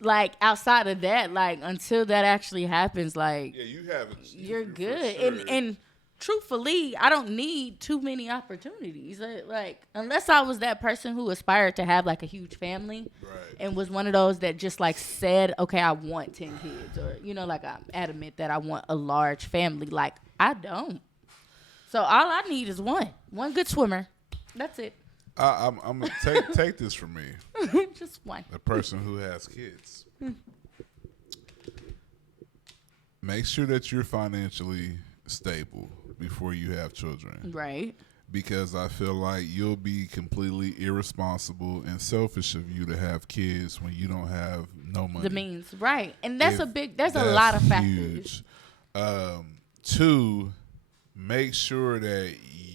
like outside of that, like until that actually happens, like yeah, you have you're good. Sure. And truthfully, I don't need too many opportunities. Like unless I was that person who aspired to have like a huge family, and was one of those that just like said, okay, I want 10 kids, or like I'm adamant that I want a large family. Like I don't. So all I need is one good swimmer. That's it. I'm gonna take this from me. Just one. The person who has kids. Make sure that you're financially stable before you have children. Right. Because I feel like you'll be completely irresponsible and selfish of you to have kids when you don't have no money. The means, right. And that's there's a lot of factors. Huge. 2, make sure that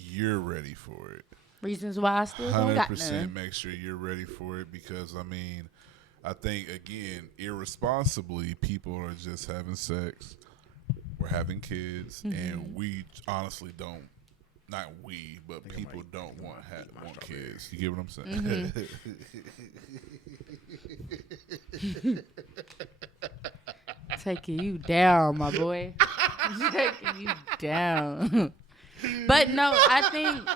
you're ready for it. Reasons why I still don't got 100% none. make sure you're ready for it because, I think, again, irresponsibly, people are just having sex. We're having kids, and we honestly don't. Not we, but people don't want kids. You get what I'm saying? Taking you down, my boy. Taking you down. But no, I think.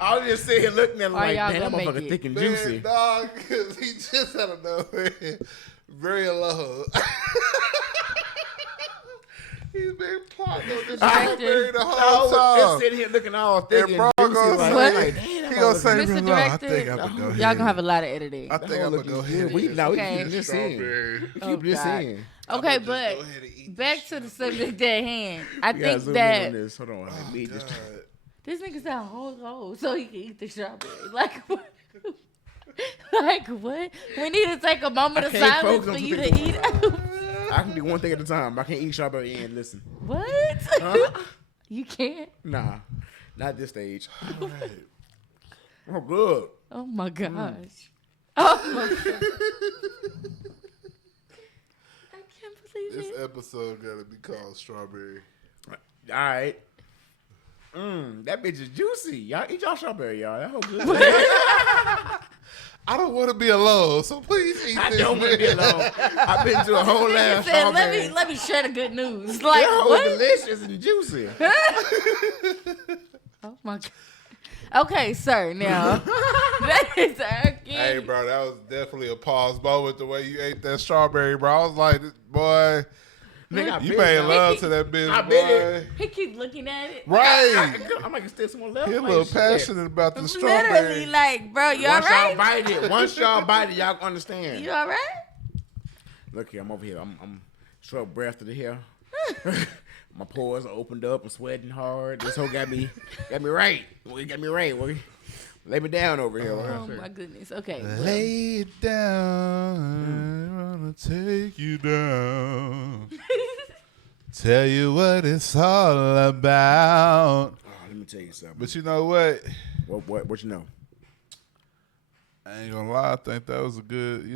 I was just sitting here looking at him like, y'all damn, that gonna make motherfucker it? thick and juicy. Man, dog, because he just out of nowhere, very alone. He's been plotting on this strawberry the whole Just time. sitting here looking all thick And and bro juicy. gonna Like, say, damn, he that gonna say, motherfucker- Mr. "Bro, I Director, think I'm gonna go ahead. y'all gonna have a lot of editing. I think I'm gonna go ahead. We and keep eat this strawberry. in. Oh, Keep this God. in. Okay, I'ma just but go ahead and eat back this to the strawberry. subject at hand. I We gotta think zoom in on that this. Hold on. Let me eat this. God. this nigga sound whole so he can eat the strawberry. Like, what? Like what? We need to take a moment of can't silence focus on for two you things to eat. at once. I can do one thing at a time. I can't eat strawberry and listen. What? Huh? You can't? Nah, not at this stage. All right. Oh, good. Oh my gosh. Oh my god. I can't believe This it. episode gotta be called Strawberry. All right. That bitch is juicy. Y'all eat y'all strawberry, y'all. That whole good. I don't want to be alone, so please eat I this. don't want to be alone. I've been to a whole He ass said, strawberry. let me share the good news. Like That whole what? delicious and juicy. Oh my god. Okay, sir. Now that is our kid. Hey, bro, that was definitely a pause moment the way you ate that strawberry, bro. I was like, boy, Nigga, I you bit made it. love to that bitch, I boy. bit it. He keep looking at it. Right. I might still someone left. He a Like, little shit. passionate about the Literally, strawberry. like, bro, you Once y'all alright? bite it, y'all understand. You alright? Look here, I'm over here. I'm short breath to the hair. My pores are opened up. I'm sweating hard. This whole got me right. It got me right. Boy. Lay me down over here. Oh my goodness. Okay. Lay it down. I'm gonna take you down. Tell you what it's all about. Oh, let me tell you something. But you know what? What you know? I ain't gonna lie. I think that was a good,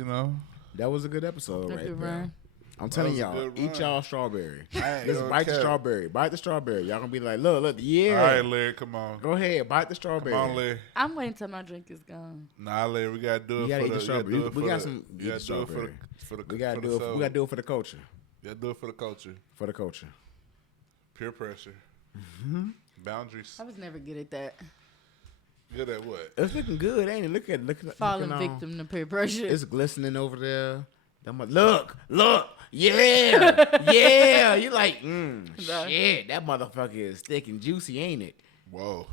That was a good episode, That's right good there. run. I'm telling was a y'all, good eat run. y'all strawberry. I ain't Just gonna bite the cap. strawberry. Bite the strawberry. Y'all gonna be like, look, yeah. All right, Larry, come on. Go ahead, bite the strawberry. Come on, Larry. I'm waiting till my drink is gone. Nah, Larry, we gotta do it You gotta for eat the the strawberry. you gotta do We it got for some. the- you Eat the gotta do it strawberry. for the We gotta do it. soul. We gotta do it for the culture. You gotta do it for the culture. For the culture. Peer pressure. Boundaries. I was never good at that. Good at what? It's looking good, ain't it? Look at Falling looking victim to peer pressure. It's glistening over there. Look, yeah. You like, shit. That motherfucker is thick and juicy, ain't it? Whoa.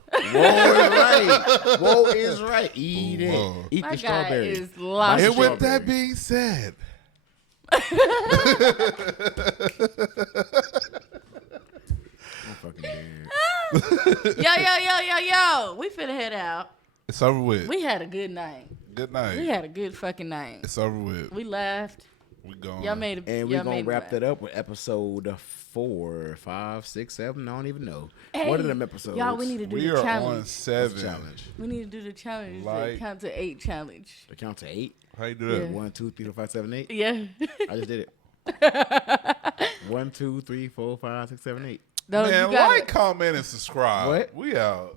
Whoa is right. Eat it. Whoa. Eat My the guy strawberry. is lost. And with strawberry. that being said, I'm fucking dead. Yo. We finna head out. it's over with. We had a good night. Good night. We had a good fucking night. It's over with. We laughed. We gone. Y'all made a And we're y'all gonna made me wrap laugh. that up with episode 4, 5, 6, 7. I don't even know. Hey, What are them episodes? Y'all, we need to do We the are on challenge. What's 7. the challenge. We need to do the challenge. Like- The count to 8 challenge. The count to 8. How you do that? Yeah. 1, 2, 3, 4, 5, 7, 8. Yeah. I just did it. 1, 2, 3, 4, 5, 6, 7, 8. No, Man, you got like, it. comment, and subscribe. What? We out.